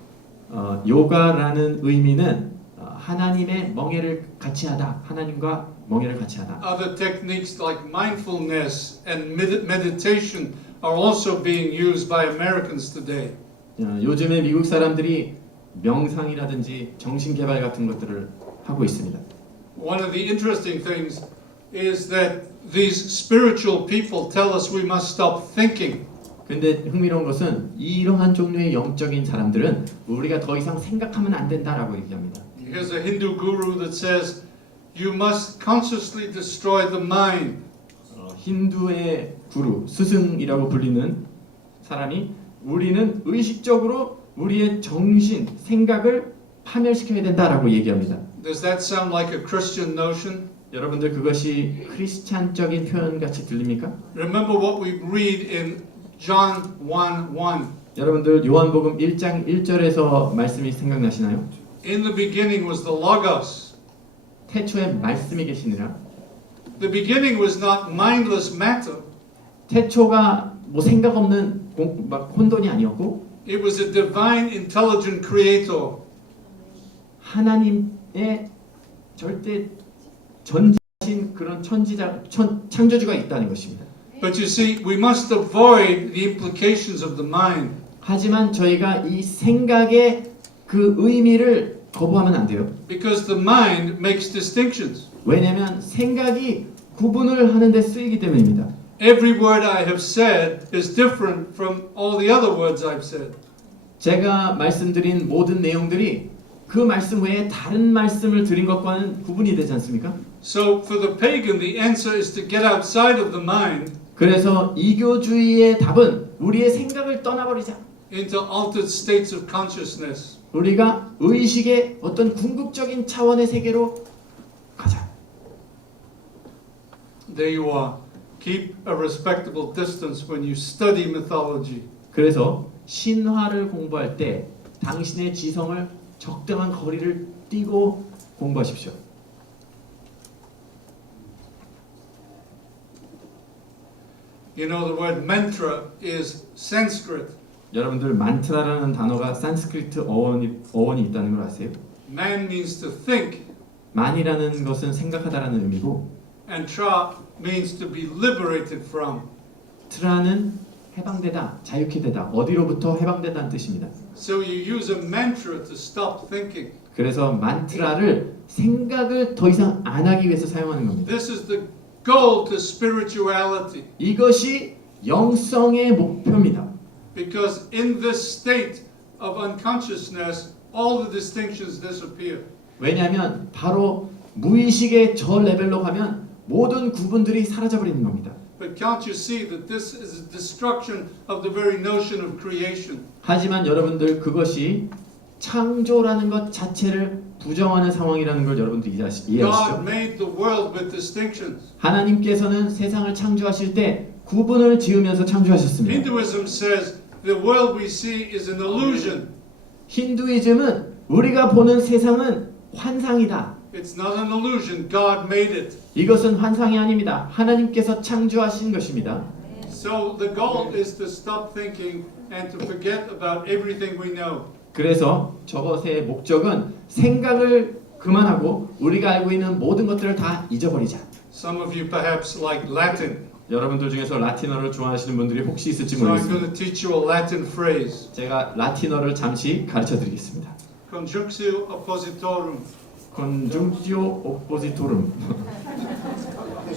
요가라는 의미는 하나님의 멍에를 같이 하다. 하나님과 멍에를 같이 하다. Other techniques like mindfulness and meditation are also being used by Americans today. 요즘에 미국 사람들이 명상이라든지 정신개발 같은 것들을 하고 있습니다. One of the interesting things is that these spiritual people tell us we must stop thinking. 근데 흥미로운 것은 이러한 종류의 영적인 사람들은 우리가 더 이상 생각하면 안 된다라고 얘기합니다. Here's a Hindu guru that says you must consciously destroy the mind. 힌두의 구루, 스승이라고 불리는 사람이 우리는 의식적으로 우리의 정신, 생각을 파멸시켜야 된다라고 얘기합니다. Does that sound like a Christian notion? 여러분들 그것이 크리스찬적인 표현같이 들립니까? Remember what we read in John 1:1. 여러분들 요한복음 1장 1절에서 말씀이 생각나시나요? In the beginning was the Logos. 태초에 말씀이 계시니라. The beginning was not mindless matter. 태초가 뭐 생각 없는 막 혼돈이 아니었고 It was a divine intelligent creator. 하나님의 절대 전지하신 그런 창조주가 있다는 것입니다. But you see, we must avoid the implications of the mind. 하지만 저희가 이 생각의 그 의미를 거부하면 안 돼요. Because the mind makes distinctions. 왜냐하면 생각이 구분을 하는 데 쓰이기 때문입니다. Every word I have said is different from all the other words I've said. 제가 말씀드린 모든 내용들이 그 말씀 외에 다른 말씀을 드린 것과는 구분이 되지 않습니까? So for the pagan, the answer is to get outside of the mind 그래서 이교주의의 답은 우리의 생각을 떠나버리자. into altered states of consciousness. 우리가 의식의 어떤 궁극적인 차원의 세계로 가자. There you are. Keep a respectable distance when you study mythology. 그래서 신화를 공부할 때 당신의 지성을 적당한 거리를 띄고 공부하십시오. You know the word mantra is Sanskrit. 여러분들 만트라라는 단어가 산스크리트 어원이 있다는 걸 아세요? Man means to think, 만이라는 것은 생각하다라는 의미고 and tra means to be liberated from. 트라는 해방되다, 자유케 되다, 어디로부터 해방된다는 뜻입니다. So you use a mantra to stop thinking. 그래서 만트라를 생각을 더 이상 안 하기 위해서 사용하는 겁니다. This is the goal to spirituality. 이것이 영성의 목표입니다. Because in this state of unconsciousness, all the distinctions disappear. 왜냐하면 바로 무의식의 저 레벨로 가면 모든 구분들이 사라져버리는 겁니다. But can't you see that this is a destruction of the very notion of creation? 하지만 여러분들 그것이 창조라는 것 자체를 부정하는 상황이라는 걸 여러분들 God 이해하시죠? made the world with distinctions. 하나님께서는 세상을 창조하실 때 구분을 지으면서 창조하셨습니다. Hinduism says the world we see is an illusion. 힌두이즘은 우리가 보는 세상은 환상이다. It's not an illusion. God made it. 이것은 환상이 아닙니다. 하나님께서 창조하신 것입니다. So the goal is to stop thinking and to forget about everything we know. 그래서 저것의 목적은 생각을 그만하고 우리가 알고 있는 모든 것들을 다 잊어버리자. Some of you perhaps like Latin. 여러분들 중에서 라틴어를 좋아하시는 분들이 혹시 있을지 So I'm 모르겠습니다. going to teach you a Latin phrase. 제가 라틴어를 잠시 가르쳐 드리겠습니다. Conjunctio oppositorum. Conjunctio oppositorum.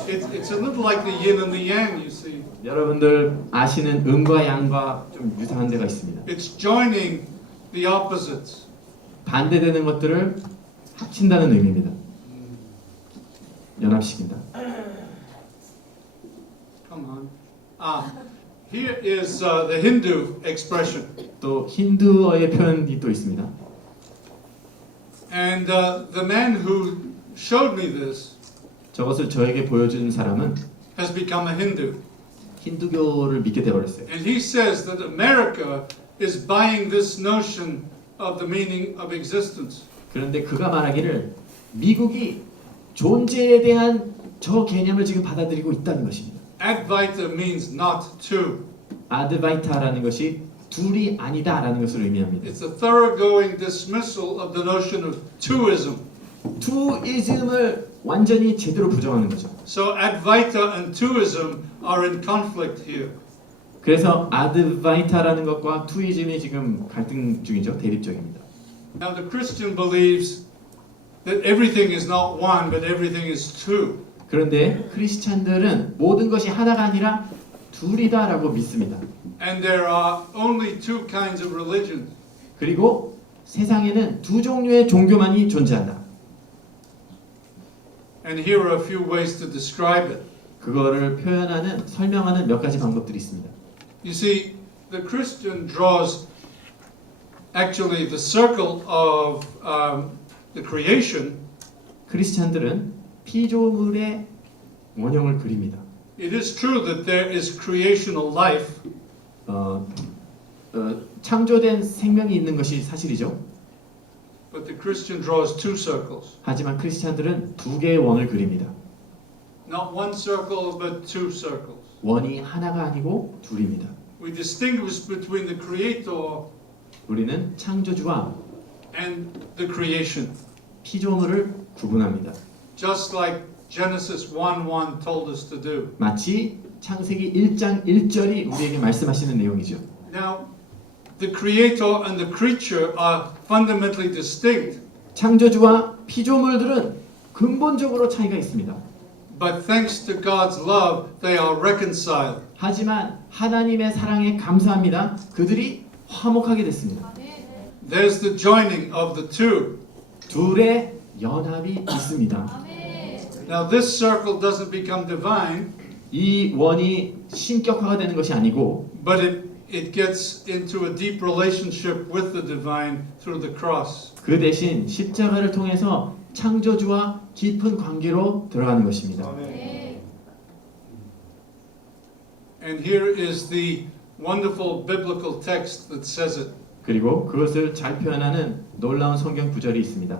It's a little like the yin and the yang, you see. 여러분들 아시는 음과 양과 좀 유사한 데가 있습니다. It's joining the opposites. 반대되는 것들을 합친다는 의미입니다. 연합시킨다. Come on. Here is the Hindu expression. 또 힌두어의 표현이 또 있습니다. And the man who showed me this 저것을 저에게 보여준 사람은 has become a Hindu. 힌두교를 믿게 되어버렸어요. And he says that America is buying this notion of the meaning of existence. 그런데 그가 말하기를 미국이 존재에 대한 저 개념을 지금 받아들이고 있다는 것입니다. Advaita means not two. 아드바이타라는 것이 둘이 아니다라는 것을 의미합니다. It's a thoroughgoing dismissal of the notion of twoism. 투이즘을 완전히 제대로 부정하는 거죠. So Advaita and twoism are in conflict here. 그래서 아드바이타라는 것과 투이즘이 지금 갈등 중이죠. 대립적입니다. Now the Christian believes that everything is not one, but everything is two. 그런데 크리스찬들은 모든 것이 하나가 아니라 둘이다라고 믿습니다. And there are only two kinds of religions. 그리고 세상에는 두 종류의 종교만이 존재한다. And here are a few ways to describe it. 그거를 표현하는, 설명하는 몇 가지 방법들이 있습니다. You see, the Christian draws actually the circle of the creation. 크리스찬들은 피조물의 원형을 그립니다. It is true that there is creational life, 창조된 생명이 있는 것이 사실이죠. but the Christian draws two circles. 하지만 크리스찬들은 두 개의 원을 그립니다. Not one circle, but two circles. 원이 하나가 아니고 둘입니다. We distinguish between the Creator 우리는 창조주와 and the creation. 피조물을 구분합니다. Just like Genesis 1:1 told us to do. 마치 창세기 1장 1절이 우리에게 말씀하시는 내용이죠. Now, the Creator and the creature are fundamentally distinct, 창조주와 피조물들은 근본적으로 차이가 있습니다. but thanks to God's love, they are reconciled. 하지만 하나님의 사랑에 감사합니다. 그들이 화목하게 됐습니다. There's the joining of the two. 둘의 연합이 있습니다. Now, this circle doesn't become divine, 이 원이 신격화가 되는 것이 아니고 but it gets into a deep relationship with the divine through the cross. 그 대신 십자가를 통해서 창조주와 깊은 관계로 들어가는 것입니다. And here is the wonderful biblical text that says it. 그리고 그것을 잘 표현하는 놀라운 성경 구절이 있습니다.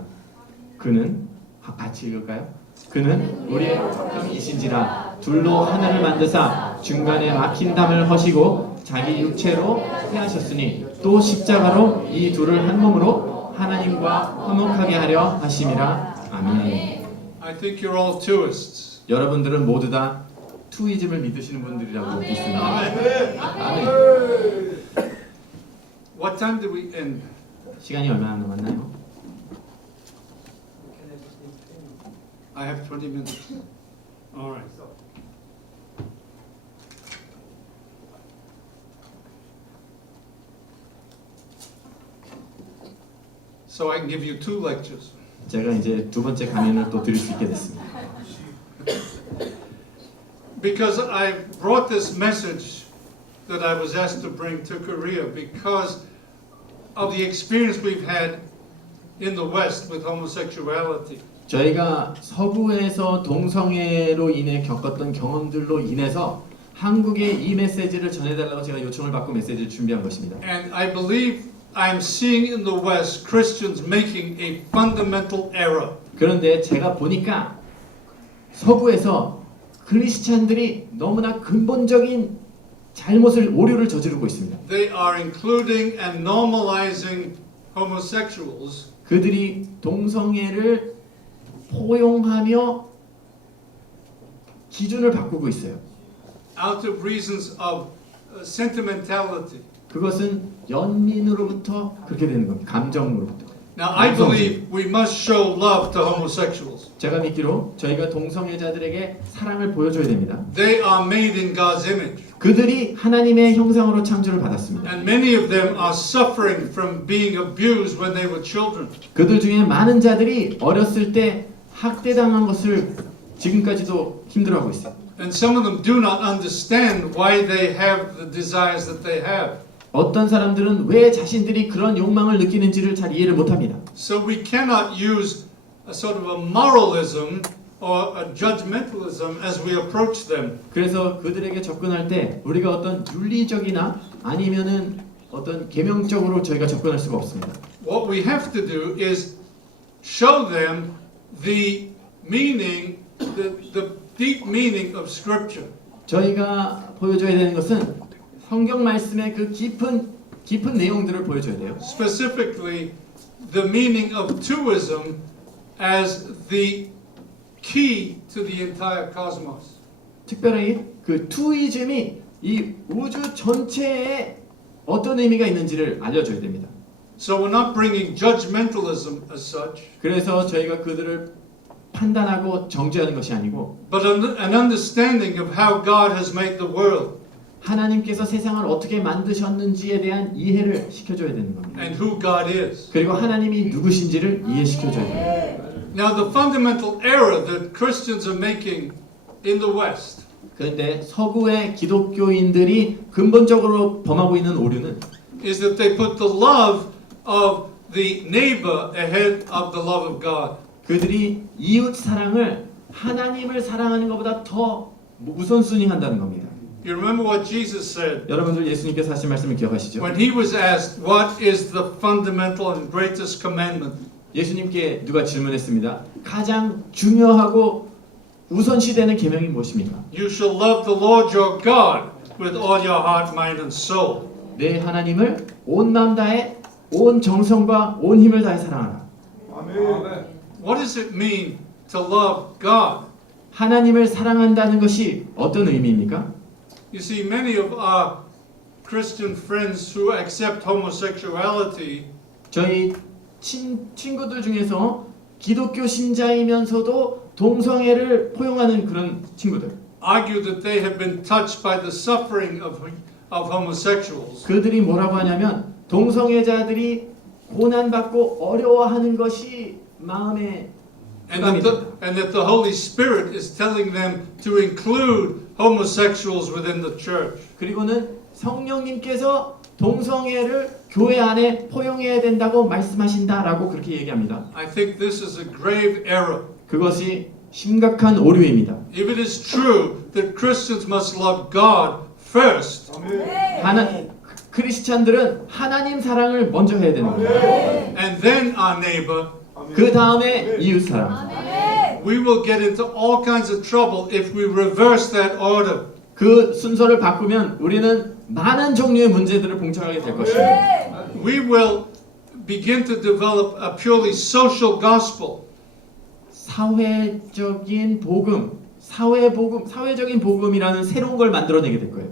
그는 같이 읽을까요? 그는 우리의 형이신지라 둘로 하나를 만드사 중간에 막힌 담을 허시고 자기 육체로 해하셨으니 또 십자가로 이 둘을 한 몸으로 하나님과 화목하게 하려 하심이라. 아멘. I think you're all Tuists. 여러분들은 모두 다 투이즘을 믿으시는 분들이라고 믿습니다. 아멘. What time did we end? 시간이 얼마나 남았나요? I have 20 minutes. All right. So I can give you 2 lectures. 제가 이제 두 번째 강연을 또 드릴 수 있게 됐습니다. Because I brought this message that I was asked to bring to Korea because of the experience we've had in the West with homosexuality. 저희가 서구에서 동성애로 인해 겪었던 경험들로 인해서 한국에 이 메시지를 전해달라고 제가 요청을 받고 메시지를 준비한 것입니다. And I believe I'm seeing in the West Christians making a fundamental error. 그런데 제가 보니까 서구에서 크리스찬들이 너무나 근본적인 잘못을 오류를 저지르고 있습니다. They are including and normalizing homosexuals 그들이 동성애를 포용하며 기준을 바꾸고 있어요. out of reasons of sentimentality. 그것은 연민으로부터 그렇게 되는 겁니다. 감정으로부터. Now I believe we must show love to homosexuals. 제가 믿기로 저희가 동성애자들에게 사랑을 보여줘야 됩니다. They are made in God's image. 그들이 하나님의 형상으로 창조를 받았습니다. And many of them are suffering from being abused when they were children. 그들 중에 많은 자들이 어렸을 때 학대당한 것을 지금까지도 힘들어하고 있어요. And some of them do not understand why they have the desires that they have. 어떤 사람들은 왜 자신들이 그런 욕망을 느끼는지를 잘 이해를 못합니다. So we cannot use a sort of a moralism or a judgmentalism as we approach them. 그래서 그들에게 접근할 때 우리가 어떤 윤리적이나 아니면은 어떤 계명적으로 저희가 접근할 수가 없습니다. What we have to do is show them the meaning, the deep meaning of Scripture. 저희가 보여줘야 되는 것은 성경 말씀의 그 깊은 내용들을 보여줘야 돼요. Specifically, the meaning of Tuism as the key to the entire cosmos. 특별히 그 투이즘이 이 우주 전체에 어떤 의미가 있는지를 알려줘야 됩니다. So we're not bringing judgmentalism as such, 그래서 저희가 그들을 판단하고 정죄하는 것이 아니고 but an understanding of how God has made the world 하나님께서 세상을 어떻게 만드셨는지에 대한 이해를 시켜줘야 되는 겁니다. and who God is. 그리고 하나님이 누구신지를 이해시켜줘야 됩니다. Now, the fundamental error that Christians are making in the West 그런데 서구의 기독교인들이 근본적으로 범하고 있는 오류는 is that they put the love of the neighbor ahead of the love of God. 그들이 이웃 사랑을 하나님을 사랑하는 것보다 더 우선순위한다는 겁니다. You remember what Jesus said 여러분들 예수님께서 하신 말씀을 기억하시죠? when he was asked, "What is the fundamental and greatest commandment?" 예수님께 누가 질문했습니다. 가장 중요하고 우선시되는 계명이 무엇입니까? You shall love the Lord your God with all your heart, mind, and soul. 내 하나님을 온 마음 다해 온 정성과 온 힘을 다해 사랑하라. What does it mean to love God? 하나님을 사랑한다는 것이 어떤 의미입니까? You see, many of our Christian friends who accept homosexuality 저희 친구들 중에서 기독교 신자이면서도 동성애를 포용하는 그런 친구들. argue that they have been touched by the suffering of homosexuals. 그들이 뭐라고 하냐면 동성애자들이 고난받고 어려워하는 것이 마음에 And that the Holy Spirit is telling them to include homosexuals within the church. 그리고는 성령님께서 동성애를 교회 안에 포용해야 된다고 말씀하신다라고 그렇게 얘기합니다. I think this is a grave error. 그것이 심각한 오류입니다. If it is true that Christians must love God first, 크리스찬들은 하나님 사랑을 먼저 해야 되는 거예요. and then our neighbor, 그 다음에 이웃 사랑. we will get into all kinds of trouble if we reverse that order. 그 순서를 바꾸면 우리는 많은 종류의 문제들을 봉착하게 될 것입니다. We will begin to develop a purely social gospel. 사회적인 복음, 사회적인 복음이라는 새로운 걸 만들어내게 될 거예요.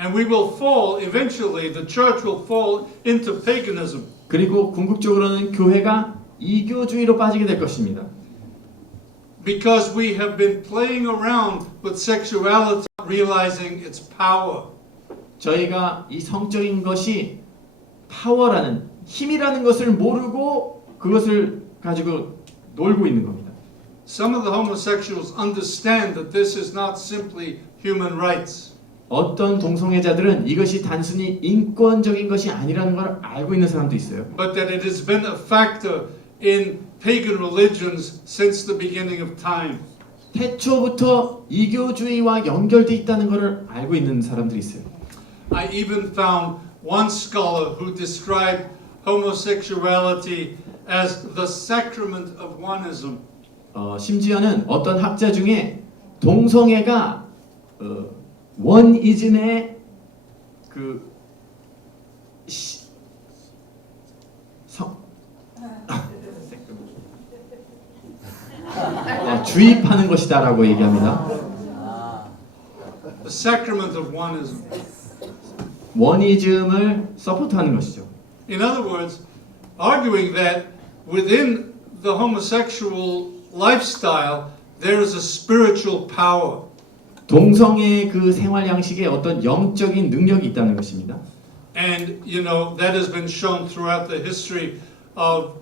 And we will fall, eventually, the church will fall into paganism. 그리고 궁극적으로는 교회가 이교주의로 빠지게 될 것입니다. Because we have been playing around with sexuality, realizing its power. 저희가 이 성적인 것이 파워라는 힘이라는 것을 모르고 그것을 가지고 놀고 있는 겁니다. Some of the homosexuals understand that this is not simply human rights. 어떤 동성애자들은 이것이 단순히 인권적인 것이 아니라는 걸 알고 있는 사람도 있어요. But that it has been a factor in pagan religions since the beginning of time. 태초부터 이교주의와 연결돼 있다는 것을 알고 있는 사람들이 있어요. I even found one scholar who described homosexuality as the sacrament of oneism. 심지어는 어떤 학자 중에 동성애가 원이즘의 그 주입하는 것이다라고 얘기합니다. The sacrament of oneism. 원이즘을 서포트하는 것이죠. In other words, arguing that within the homosexual lifestyle there is a spiritual power. 동성애의 그 생활 양식에 어떤 영적인 능력이 있다는 것입니다. And you know that has been shown throughout the history of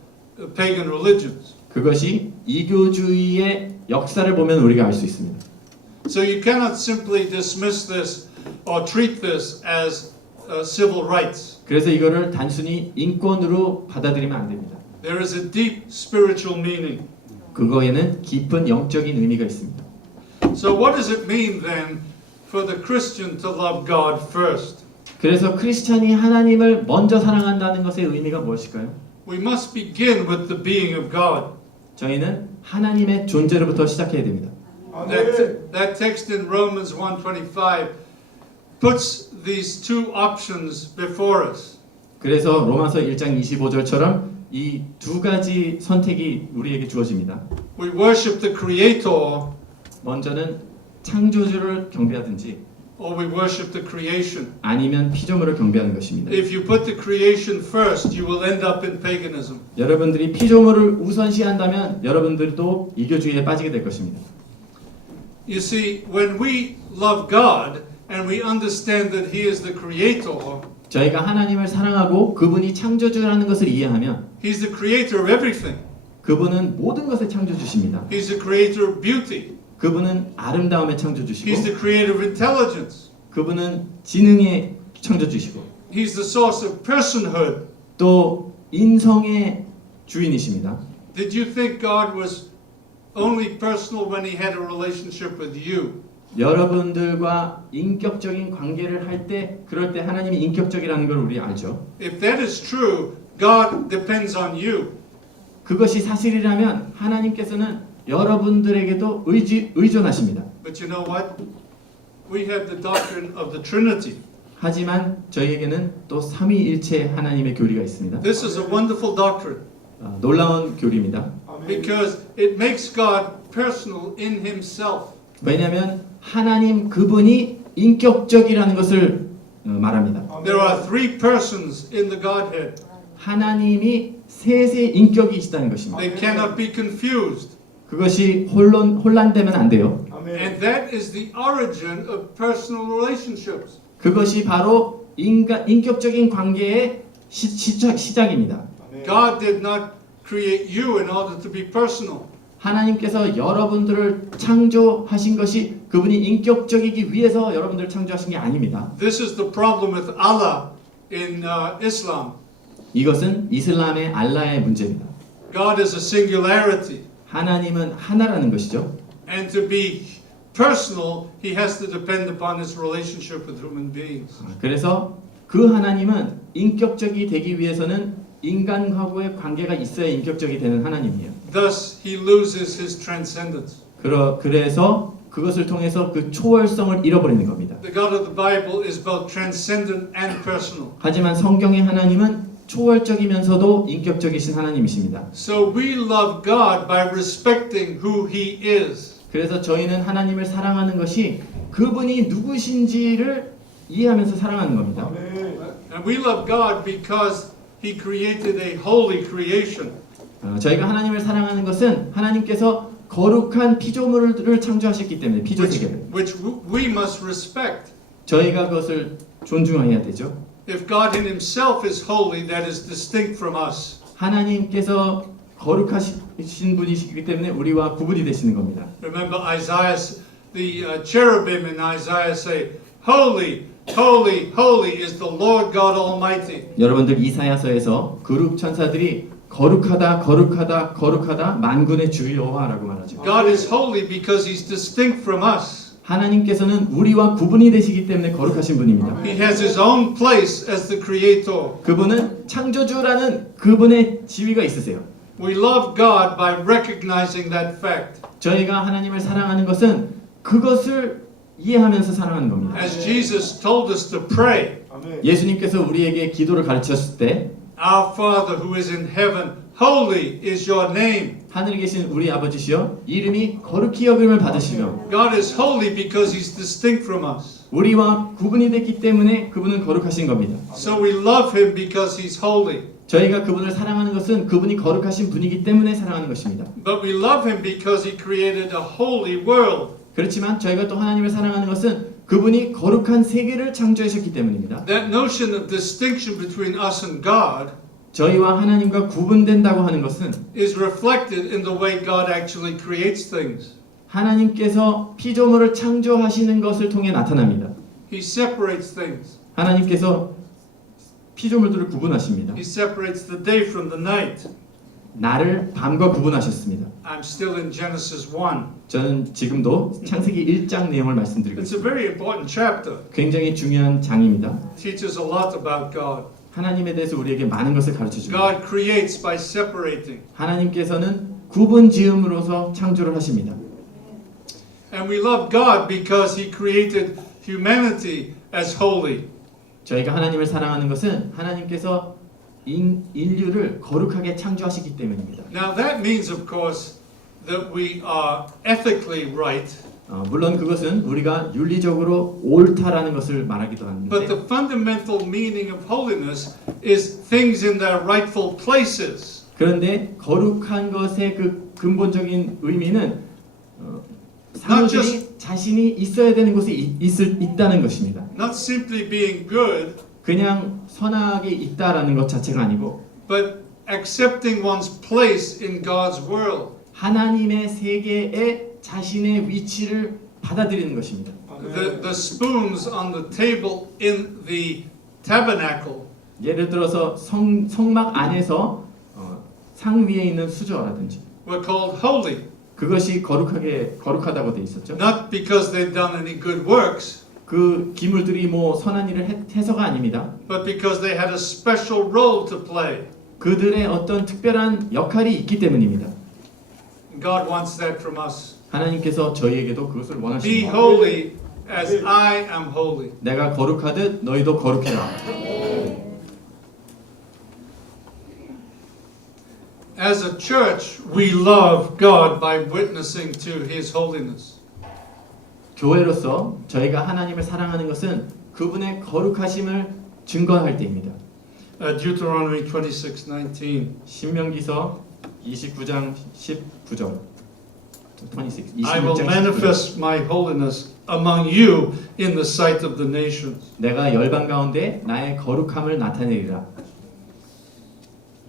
pagan religions. 그것이 이교주의의 역사를 보면 우리가 알 수 있습니다. So you cannot simply dismiss this or treat this as civil rights. 그래서 이거를 단순히 인권으로 받아들이면 안 됩니다. There is a deep spiritual meaning. 그거에는 깊은 영적인 의미가 있습니다. So what does it mean then for the Christian to love God first? 그래서 크리스찬이 하나님을 먼저 사랑한다는 것의 의미가 무엇일까요? We must begin with the being of God. 저희는 하나님의 존재로부터 시작해야 됩니다. That text in Romans 1:25 puts these two options before us. 그래서 로마서 1장 25절처럼 이 두 가지 선택이 우리에게 주어집니다. We worship the Creator 먼저는 창조주를 경배하든지 or we worship the creation. 아니면 피조물을 경배하는 것입니다. If you put the creation first, you will end up in paganism. 여러분들이 피조물을 우선시한다면 여러분들도 이교주의에 빠지게 될 것입니다. You see, when we love God and we understand that He is the Creator, 저희가 하나님을 사랑하고 그분이 창조주라는 것을 이해하면 He's the Creator of everything. 그분은 모든 것의 창조주십니다. He's the Creator of beauty. 그분은 아름다움의 He's 창조주시고 the Creator of intelligence. 그분은 지능의 창조주시고 He's the source of personhood. 또 인성의 주인이십니다. Did you think God was only personal when He had a relationship with you? 여러분들과 인격적인 관계를 할 때 그럴 때 하나님이 인격적이라는 걸 우리 알죠. If that is true, God depends on you. 그것이 사실이라면 하나님께서는 여러분들에게도 의존하십니다. But you know what? We have the doctrine of the Trinity. 하지만 저희에게는 또 삼위일체 하나님의 교리가 있습니다. This is a wonderful doctrine 놀라운 교리입니다. because it makes God personal in Himself. 왜냐하면 하나님 그분이 인격적이라는 것을 말합니다. There are three persons in the Godhead. 하나님이 셋의 인격이 있다는 것입니다. They cannot be confused. 그것이 혼란되면 안 돼요. And that is the origin of personal relationships. 그것이 바로 인격적인 관계의 시작입니다. God did not create you in order to be personal. 하나님께서 여러분들을 창조하신 것이 그분이 인격적이기 위해서 여러분들을 창조하신 게 아닙니다. This is the problem with Allah in Islam. 이것은 이슬람의 알라의 문제입니다. God is a singularity. 하나님은 하나라는 것이죠. And to be personal, He has to depend upon His relationship with human beings. 그래서 그 하나님은 인격적이 되기 위해서는 인간하고의 관계가 있어야 인격적이 되는 하나님이에요. Thus, He loses His transcendence. 그래서 그것을 통해서 그 초월성을 잃어버리는 겁니다. The God of the Bible is both transcendent and personal. 하지만 성경의 하나님은 초월적이면서도 인격적이신 하나님이십니다. So we love God by respecting who He is. 그래서 저희는 하나님을 사랑하는 것이 그분이 누구신지를 이해하면서 사랑하는 겁니다. And we love God because He created a holy creation. 저희가 하나님을 사랑하는 것은 하나님께서 거룩한 피조물을 창조하셨기 때문에 피조세계를 which we must respect. 저희가 그것을 존중해야 되죠. If God in Himself is holy, that is distinct from us. 하나님께서 거룩하신 분이시기 때문에 우리와 구분이 되시는 겁니다. Remember Isaiah, the cherubim in Isaiah say, "Holy, holy, holy is the Lord God Almighty." 여러분들 이사야서에서 그룹 천사들이 거룩하다, 거룩하다, 거룩하다 만군의 주 여호와라고 말하죠. God is holy because He's distinct from us. 하나님께서는 우리와 구분이 되시기 때문에 거룩하신 분입니다. He has His own place as the Creator. 그분은 창조주라는 그분의 지위가 있으세요. We love God by recognizing that fact. 저희가 하나님을 사랑하는 것은 그것을 이해하면서 사랑하는 겁니다. As Jesus told us to pray, 예수님께서 우리에게 기도를 가르쳤을 때 Our Father who is in heaven, holy is your name. 하늘에 계신 우리 아버지시여 이름이 거룩히 여김을 받으시며 God is holy because He's distinct from us. 우리와 구분이 됐기 때문에 그분은 거룩하신 겁니다. So we love Him because He's holy. 저희가 그분을 사랑하는 것은 그분이 거룩하신 분이기 때문에 사랑하는 것입니다. But we love Him because He created a holy world. 그렇지만 저희가 또 하나님을 사랑하는 것은 그분이 거룩한 세계를 창조하셨기 때문입니다. That notion of distinction between us and God 저희와 하나님과 구분된다고 하는 것은 is reflected in the way God actually creates things. 하나님께서 피조물을 창조하시는 것을 통해 나타납니다. He separates things. 하나님께서 피조물들을 구분하십니다. He separates the day from the night. 날을 밤과 구분하셨습니다. I'm still in Genesis 1. 저는 지금도 창세기 1장 내용을 말씀드리고 It's a 있습니다. very important chapter. 굉장히 중요한 장입니다. It teaches a lot about God. 하나님에 대해서 우리에게 많은 것을 가르쳐 줍니다. God creates by separating. 하나님께서는 구분 지음으로서 창조를 하십니다. And we love God because He created humanity as holy. 저희가 하나님을 사랑하는 것은 하나님께서 인류를 거룩하게 창조하시기 때문입니다. Now that means, of course, that we are ethically right. 물론 그것은 우리가 윤리적으로 옳다라는 것을 말하기도 But 하는데 the fundamental meaning of holiness is things in their rightful places. 그런데 거룩한 것의 그 근본적인 의미는 Not 사람들이 자신이 있어야 되는 곳에 있다는 것입니다. Not simply being good, 그냥 선하게 있다라는 것 자체가 아니고 but accepting one's place in God's world. 하나님의 세계에 자신의 위치를 받아들이는 것입니다. The spoons on the table in the tabernacle 예를 들어서 성막 안에서 상 위에 있는 수저라든지 were called holy, 그것이 거룩하다고 돼 있었죠. not because they'd done any good works, 그 기물들이 뭐 선한 일을 해서가 아닙니다. but because they had a special role to play. 그들의 어떤 특별한 역할이 있기 때문입니다. God wants that from us. 하나님께서 저희에게도 그것을 Be 원하십니다. holy as I am holy. 내가 거룩하듯 너희도 거룩해라. As a church, we love God by witnessing to His holiness. 교회로서 저희가 하나님을 사랑하는 것은 그분의 거룩하심을 증거할 때입니다. Deuteronomy 26:19. 신명기서 29장 19절. 26. I will manifest my holiness among you in the sight of the nations. 내가 열방 가운데 나의 거룩함을 나타내리라.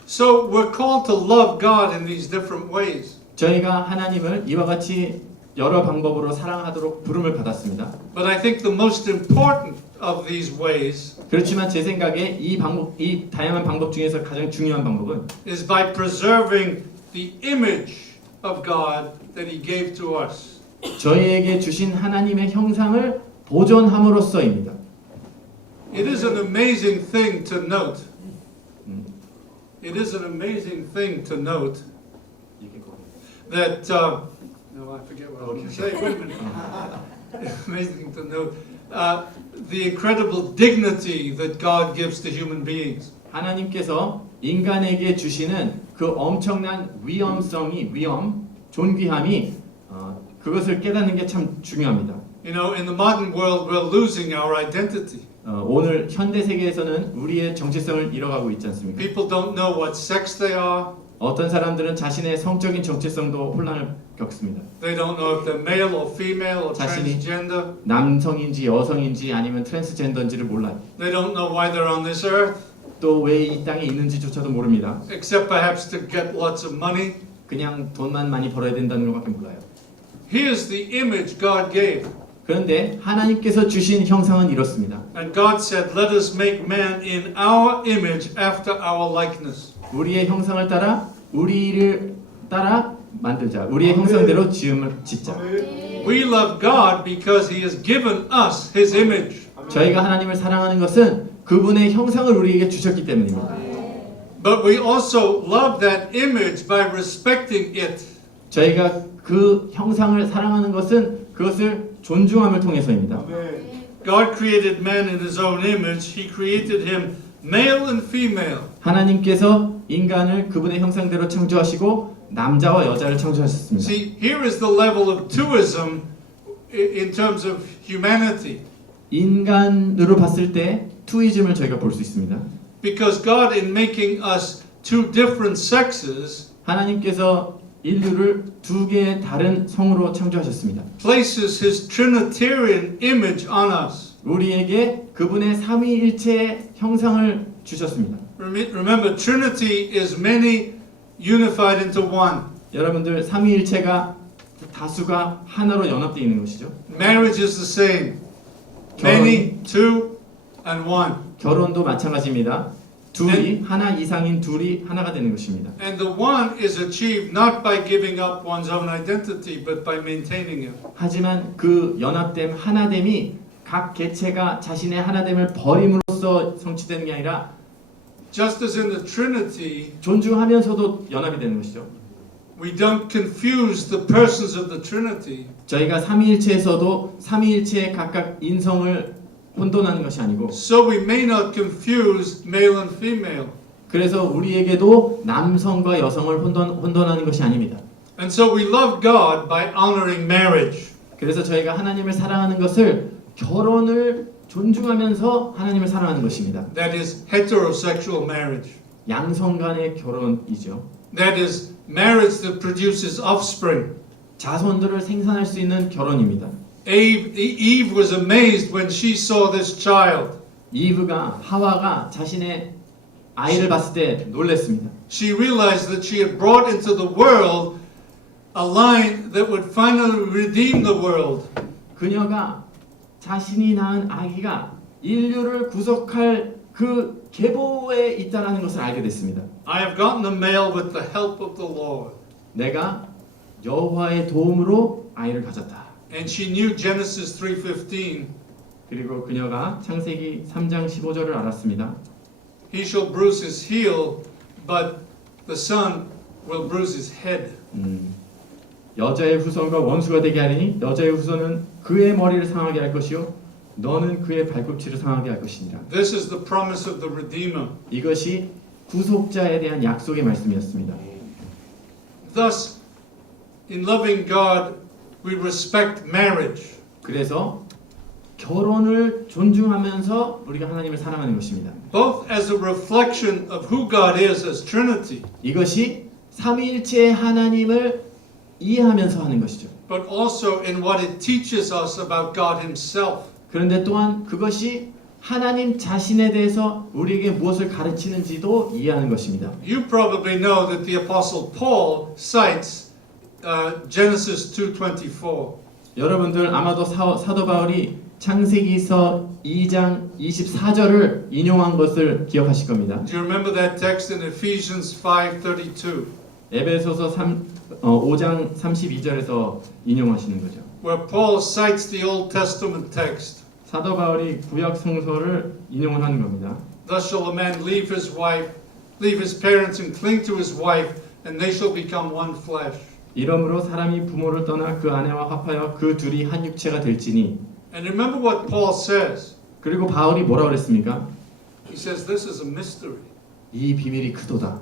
So we're called to love God in these different ways. 저희가 하나님을 이와 같이 여러 방법으로 사랑하도록 부름을 받았습니다. But I think the most important of these ways 그렇지만 제 생각에 이 다양한 방법 중에서 가장 중요한 방법은 is by preserving the image of God that He gave to us. 저희에게 주신 하나님의 형상을 보존함으로써입니다. It is an amazing thing to note. It is an amazing thing to note that no, I forget what I was going to say. Wait a minute. Amazing to note the incredible dignity that God gives to human beings. 하나님께서 인간에게 주시는 그 엄청난 위험, 존귀함이 그것을 깨닫는 게 참 중요합니다. You know, in the modern world, we're losing our identity. 오늘 현대 세계에서는 우리의 정체성을 잃어가고 있지 않습니까? People don't know what sex they are. 어떤 사람들은 자신의 성적인 정체성도 혼란을 겪습니다. They don't know if they're male or female or 자신이 transgender. 남성인지 여성인지 아니면 트랜스젠더인지를 몰라요. They don't know why they're on this earth, 또 왜 이 땅에 있는지조차도 모릅니다. except perhaps to get lots of money. 그냥 돈만 많이 벌어야 된다는 것밖에 몰라요. Here's the image God gave. 그런데 하나님께서 주신 형상은 이렇습니다. And God said, let us make man in our image after our likeness. 우리의 형상을 따라 우리를 따라 만들자. 우리의 형상대로 지음을 짓자. We love God because He has given us His image. 저희가 하나님을 사랑하는 것은 그분의 형상을 우리에게 주셨기 때문입니다. But we also love that image by respecting it. 저희가 그 형상을 사랑하는 것은 그것을 존중함을 통해서입니다. God created man in His own image. He created him male and female. 하나님께서 인간을 그분의 형상대로 창조하시고 남자와 여자를 창조하셨습니다. See, here is the level of twoism in terms of humanity. 인간으로 봤을 때 투이즘을 저희가 볼 수 있습니다. Because God, in making us two different sexes, 하나님께서 인류를 두 개의 다른 성으로 창조하셨습니다. places His Trinitarian image on us. 우리에게 그분의 삼위일체의 형상을 주셨습니다. Remember, Trinity is many unified into one. 여러분들 삼위일체가 다수가 하나로 연합되어 있는 것이죠. Marriage is the same. Many, two, and one. 결혼도 마찬가지입니다. 둘이 하나 이상인 둘이 하나가 되는 것입니다. And the one is achieved not by giving up one's own identity, but by maintaining it. 하지만 그 연합됨 하나됨이 각 개체가 자신의 하나됨을 버림으로써 성취되는 게 아니라 Just as in the Trinity, 존중하면서도 연합이 되는 것이죠. we don't confuse the persons of the Trinity. 저희가 삼위일체에서도 삼위일체의 각각 인성을 혼돈하는 것이 아니고 So we may not confuse male and female. 그래서 우리에게도 남성과 여성을 혼돈하는 것이 아닙니다. And so we love God by honoring marriage. 그래서 저희가 하나님을 사랑하는 것을 결혼을 존중하면서 하나님을 사랑하는 것입니다. That is heterosexual marriage. 양성 간의 결혼이죠. That is marriage that produces offspring. 자손들을 생산할 수 있는 결혼입니다. Eve was amazed when she saw this child. 이브가 하와가 자신의 아이를 봤을 때 놀랐습니다. She realized that she had brought into the world a line that would finally redeem the world. 그녀가 자신이 낳은 아기가 인류를 구속할 그 계보에 있다라는 것을 알게 됐습니다. I have gotten a male with the help of the Lord. 내가 여호와의 도움으로 아이를 가졌다. And she knew Genesis 3:15. 그리고 그녀가 창세기 3장 15절을 알았습니다. He shall bruise his heel, but the son will bruise his head. 여자의 후손과 원수가 되게 하리니 여자의 후손은 그의 머리를 상하게 할 것이요 너는 그의 발꿈치를 상하게 할 것이니라. This is the promise of the Redeemer. 이것이 구속자에 대한 약속의 말씀이었습니다. Thus, in loving God, we respect marriage. 그래서 결혼을 존중하면서 우리가 하나님을 사랑하는 것입니다. Both as a reflection of who God is as Trinity, 이것이 삼위일체의 하나님을 이해하면서 하는 것이죠. but also in what it teaches us about God Himself. 그런데 또한 그것이 하나님 자신에 대해서 우리에게 무엇을 가르치는지도 이해하는 것입니다. You probably know that the Apostle Paul cites Genesis 2:24. 여러분들 아마도 사도 바울이 창세기서 2장 24절을 인용한 것을 기억하실 겁니다. Do you remember that text in Ephesians 5:32, 에베소서 5장 32절에서 인용하시는 거죠. where Paul cites the Old Testament text? 사도 바울이 구약 성서를 인용을 하는 겁니다. Thus shall a man leave his wife, leave his parents, and cling to his wife, and they shall become one flesh. 이러므로 사람이 부모를 떠나 그 아내와 합하여 그 둘이 한 육체가 될지니. And remember what Paul says. 그리고 바울이 뭐라고 그랬습니까? He says this is a mystery. 이 비밀이 크도다.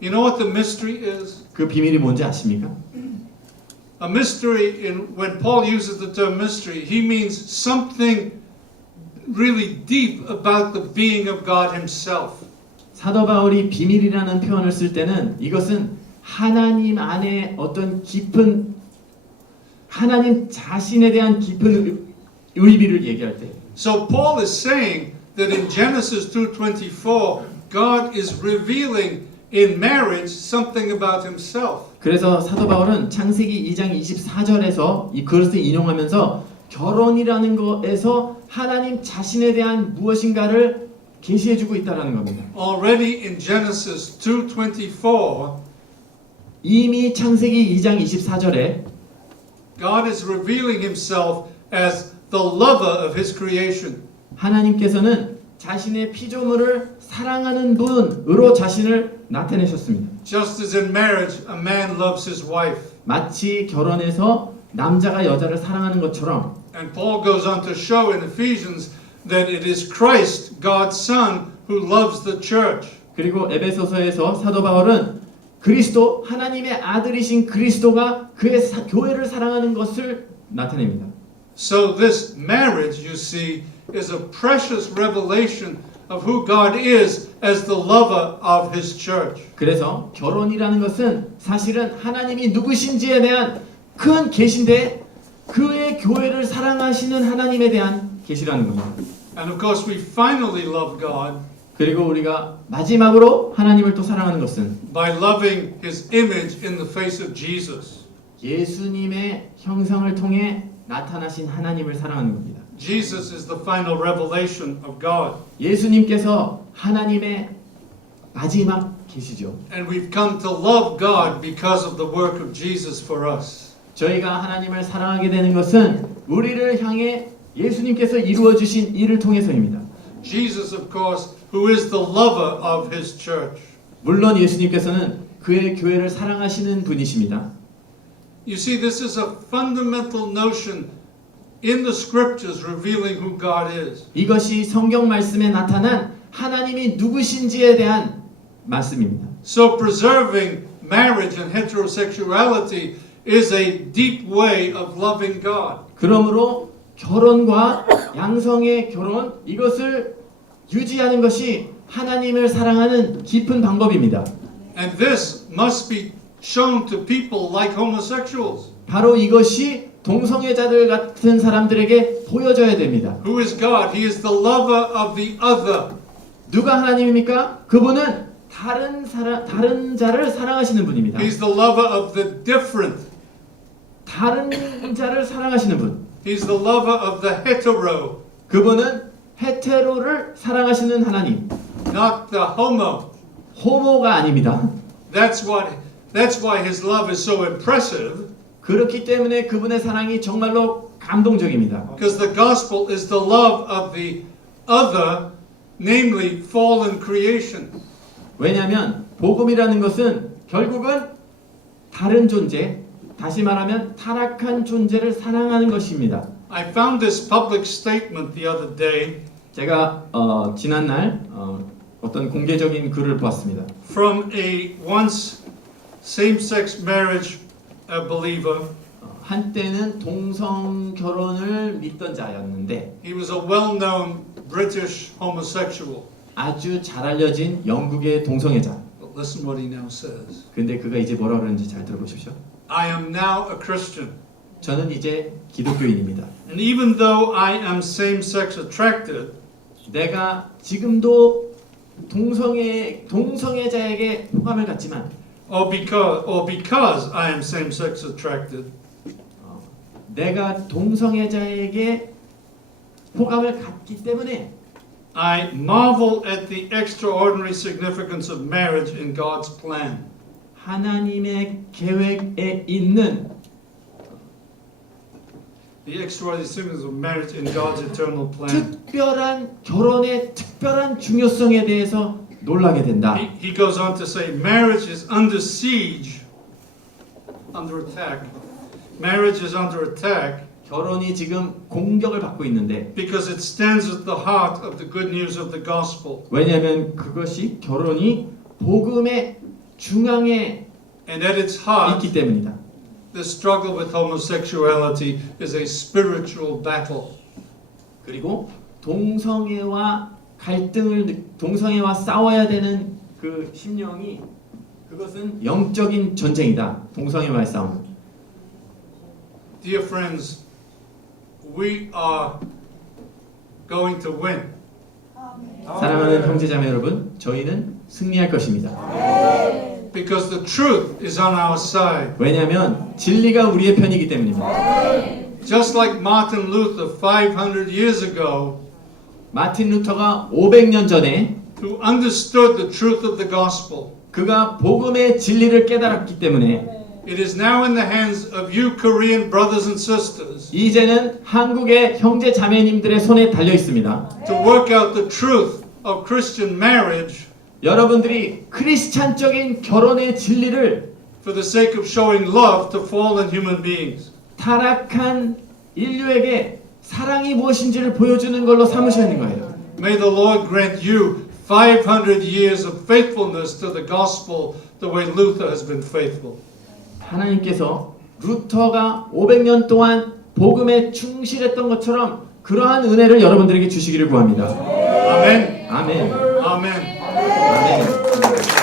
You know what the mystery is? 그 비밀이 뭔지 아십니까? A mystery, when Paul uses the term mystery, he means something really deep about the being of God himself. 사도 바울이 비밀이라는 표현을 쓸 때는 이것은 하나님 안에 어떤 깊은 하나님 자신에 대한 깊은 의미를 얘기할 때. So Paul is saying that in Genesis 2:24, God is revealing in marriage something about himself. 그래서 사도 바울은 창세기 2장 24절에서 이 그것을 인용하면서 결혼이라는 것에서 하나님 자신에 대한 무엇인가를 계시해주고 있다라는 겁니다. Already in Genesis 2:24, 이미 창세기 2장 24절에 God is revealing himself as the lover of his creation. 하나님께서는 자신의 피조물을 사랑하는 분으로 자신을 나타내셨습니다. Just as in marriage, a man loves his wife. 마치 결혼해서 남자가 여자를 사랑하는 것처럼 And Paul goes on to show in Ephesians that it is Christ, God's Son, who loves the church. 그리고 에베소서에서 사도 바울은 그리스도 하나님의 아들이신 그리스도가 그의 교회를 사랑하는 것을 나타냅니다. So this marriage, you see, is a precious revelation of who God is as the lover of his church. 그래서 결혼이라는 것은 사실은 하나님이 누구신지에 대한 큰 계시인데 그의 교회를 사랑하시는 하나님에 대한 계시라는 겁니다. And of course we finally love God 그리고 우리가 마지막으로 하나님을 또 사랑하는 것은 by loving his image in the face of Jesus. 예수님의 형상을 통해 나타나신 하나님을 사랑하는 겁니다. Jesus is the final revelation of God. 예수님께서 하나님의 마지막 계시죠. And we've come to love God because of the work of Jesus for us. 저희가 하나님을 사랑하게 되는 것은 우리를 향해 예수님께서 이루어 주신 일을 통해서입니다. Jesus, of course, who is the lover of his church. 물론 예수님께서는 그의 교회를 사랑하시는 분이십니다. You see, this is a fundamental notion in the scriptures revealing who God is. 이것이 성경 말씀에 나타난 하나님이 누구신지에 대한 말씀입니다. So preserving marriage and heterosexuality is a deep way of loving God. 그러므로 결혼과 양성의 결혼 이것을 유지하는 것이 하나님을 사랑하는 깊은 방법입니다. And this must be shown to people like homosexuals. 바로 이것이 동성애자들 같은 사람들에게 보여져야 됩니다. Who is God? He is the lover of the other. 누가 하나님입니까? 그분은 다른 자를 사랑하시는 분입니다. He's the lover of the different. 다른 자를 사랑하시는 분. He's the lover of the hetero, 그분은 헤테로를 사랑하시는 하나님. not the homo. 호모가 아닙니다. That's why his love is so impressive. 그렇기 때문에 그분의 사랑이 정말로 감동적입니다. Because the gospel is the love of the other, namely fallen creation. 왜냐하면 복음이라는 것은 결국은 다른 존재, 다시 말하면 타락한 존재를 사랑하는 것입니다. I found this public statement the other day 제가 지난날 어떤 공개적인 글을 보았습니다. from a once same-sex marriage believer. 한때는 동성 결혼을 믿던 자였는데 He was a well-known British homosexual. 아주 잘 알려진 영국의 동성애자. But listen what he now says. 근데 그가 이제 뭐라 그러는지 잘 들어보십시오. I am now a Christian. 저는 이제 기독교인입니다. And even though I am same-sex attracted, 내가 지금도 동성애자에게 호감을 갖지만 or because I am same-sex attracted, 내가 동성애자에게 호감을 갖기 때문에 I marvel at the extraordinary significance of marriage in God's plan. 하나님의 계획에 있는 The extraordinary significance of marriage in God's eternal plan. 특별한 결혼의 특별한 중요성에 대해서 놀라게 된다. He goes on to say, marriage is under siege, under attack. Marriage is under attack 결혼이 지금 공격을 받고 있는데 because it stands at the heart of the good news of the gospel. 왜냐하면 그것이 결혼이 복음의 중앙에 And at its heart, 있기 때문이다. the struggle with homosexuality is a spiritual battle. 그리고 동성애와 동성애와 싸워야 되는 그 심령이 그것은 영적인 전쟁이다. 동성애와의 싸움. Dear friends, we are going to win. 사랑하는 형제자매 여러분, 저희는 승리할 것입니다. Because the truth is on our side. 왜냐하면 진리가 우리의 편이기 때문입니다. Just like Martin Luther 500 years ago, 마틴 루터가 500년 전에 who understood the truth of the gospel, 그가 복음의 진리를 깨달았기 때문에 it is now in the hands of you Korean brothers and sisters 이제는 한국의 형제 자매님들의 손에 달려 있습니다. to work out the truth of Christian marriage 여러분들이 크리스찬적인 결혼의 진리를 for the sake of showing love to fallen human beings. 타락한 인류에게 사랑이 무엇인지를 보여주는 걸로 삼으셔야 하는 거예요. May the Lord grant you 500 years of faithfulness to the gospel the way Luther has been faithful. 하나님께서 루터가 500년 동안 복음에 충실했던 것처럼 그러한 은혜를 여러분들에게 주시기를 구합니다. Amen. 아멘. Amen. 아멘.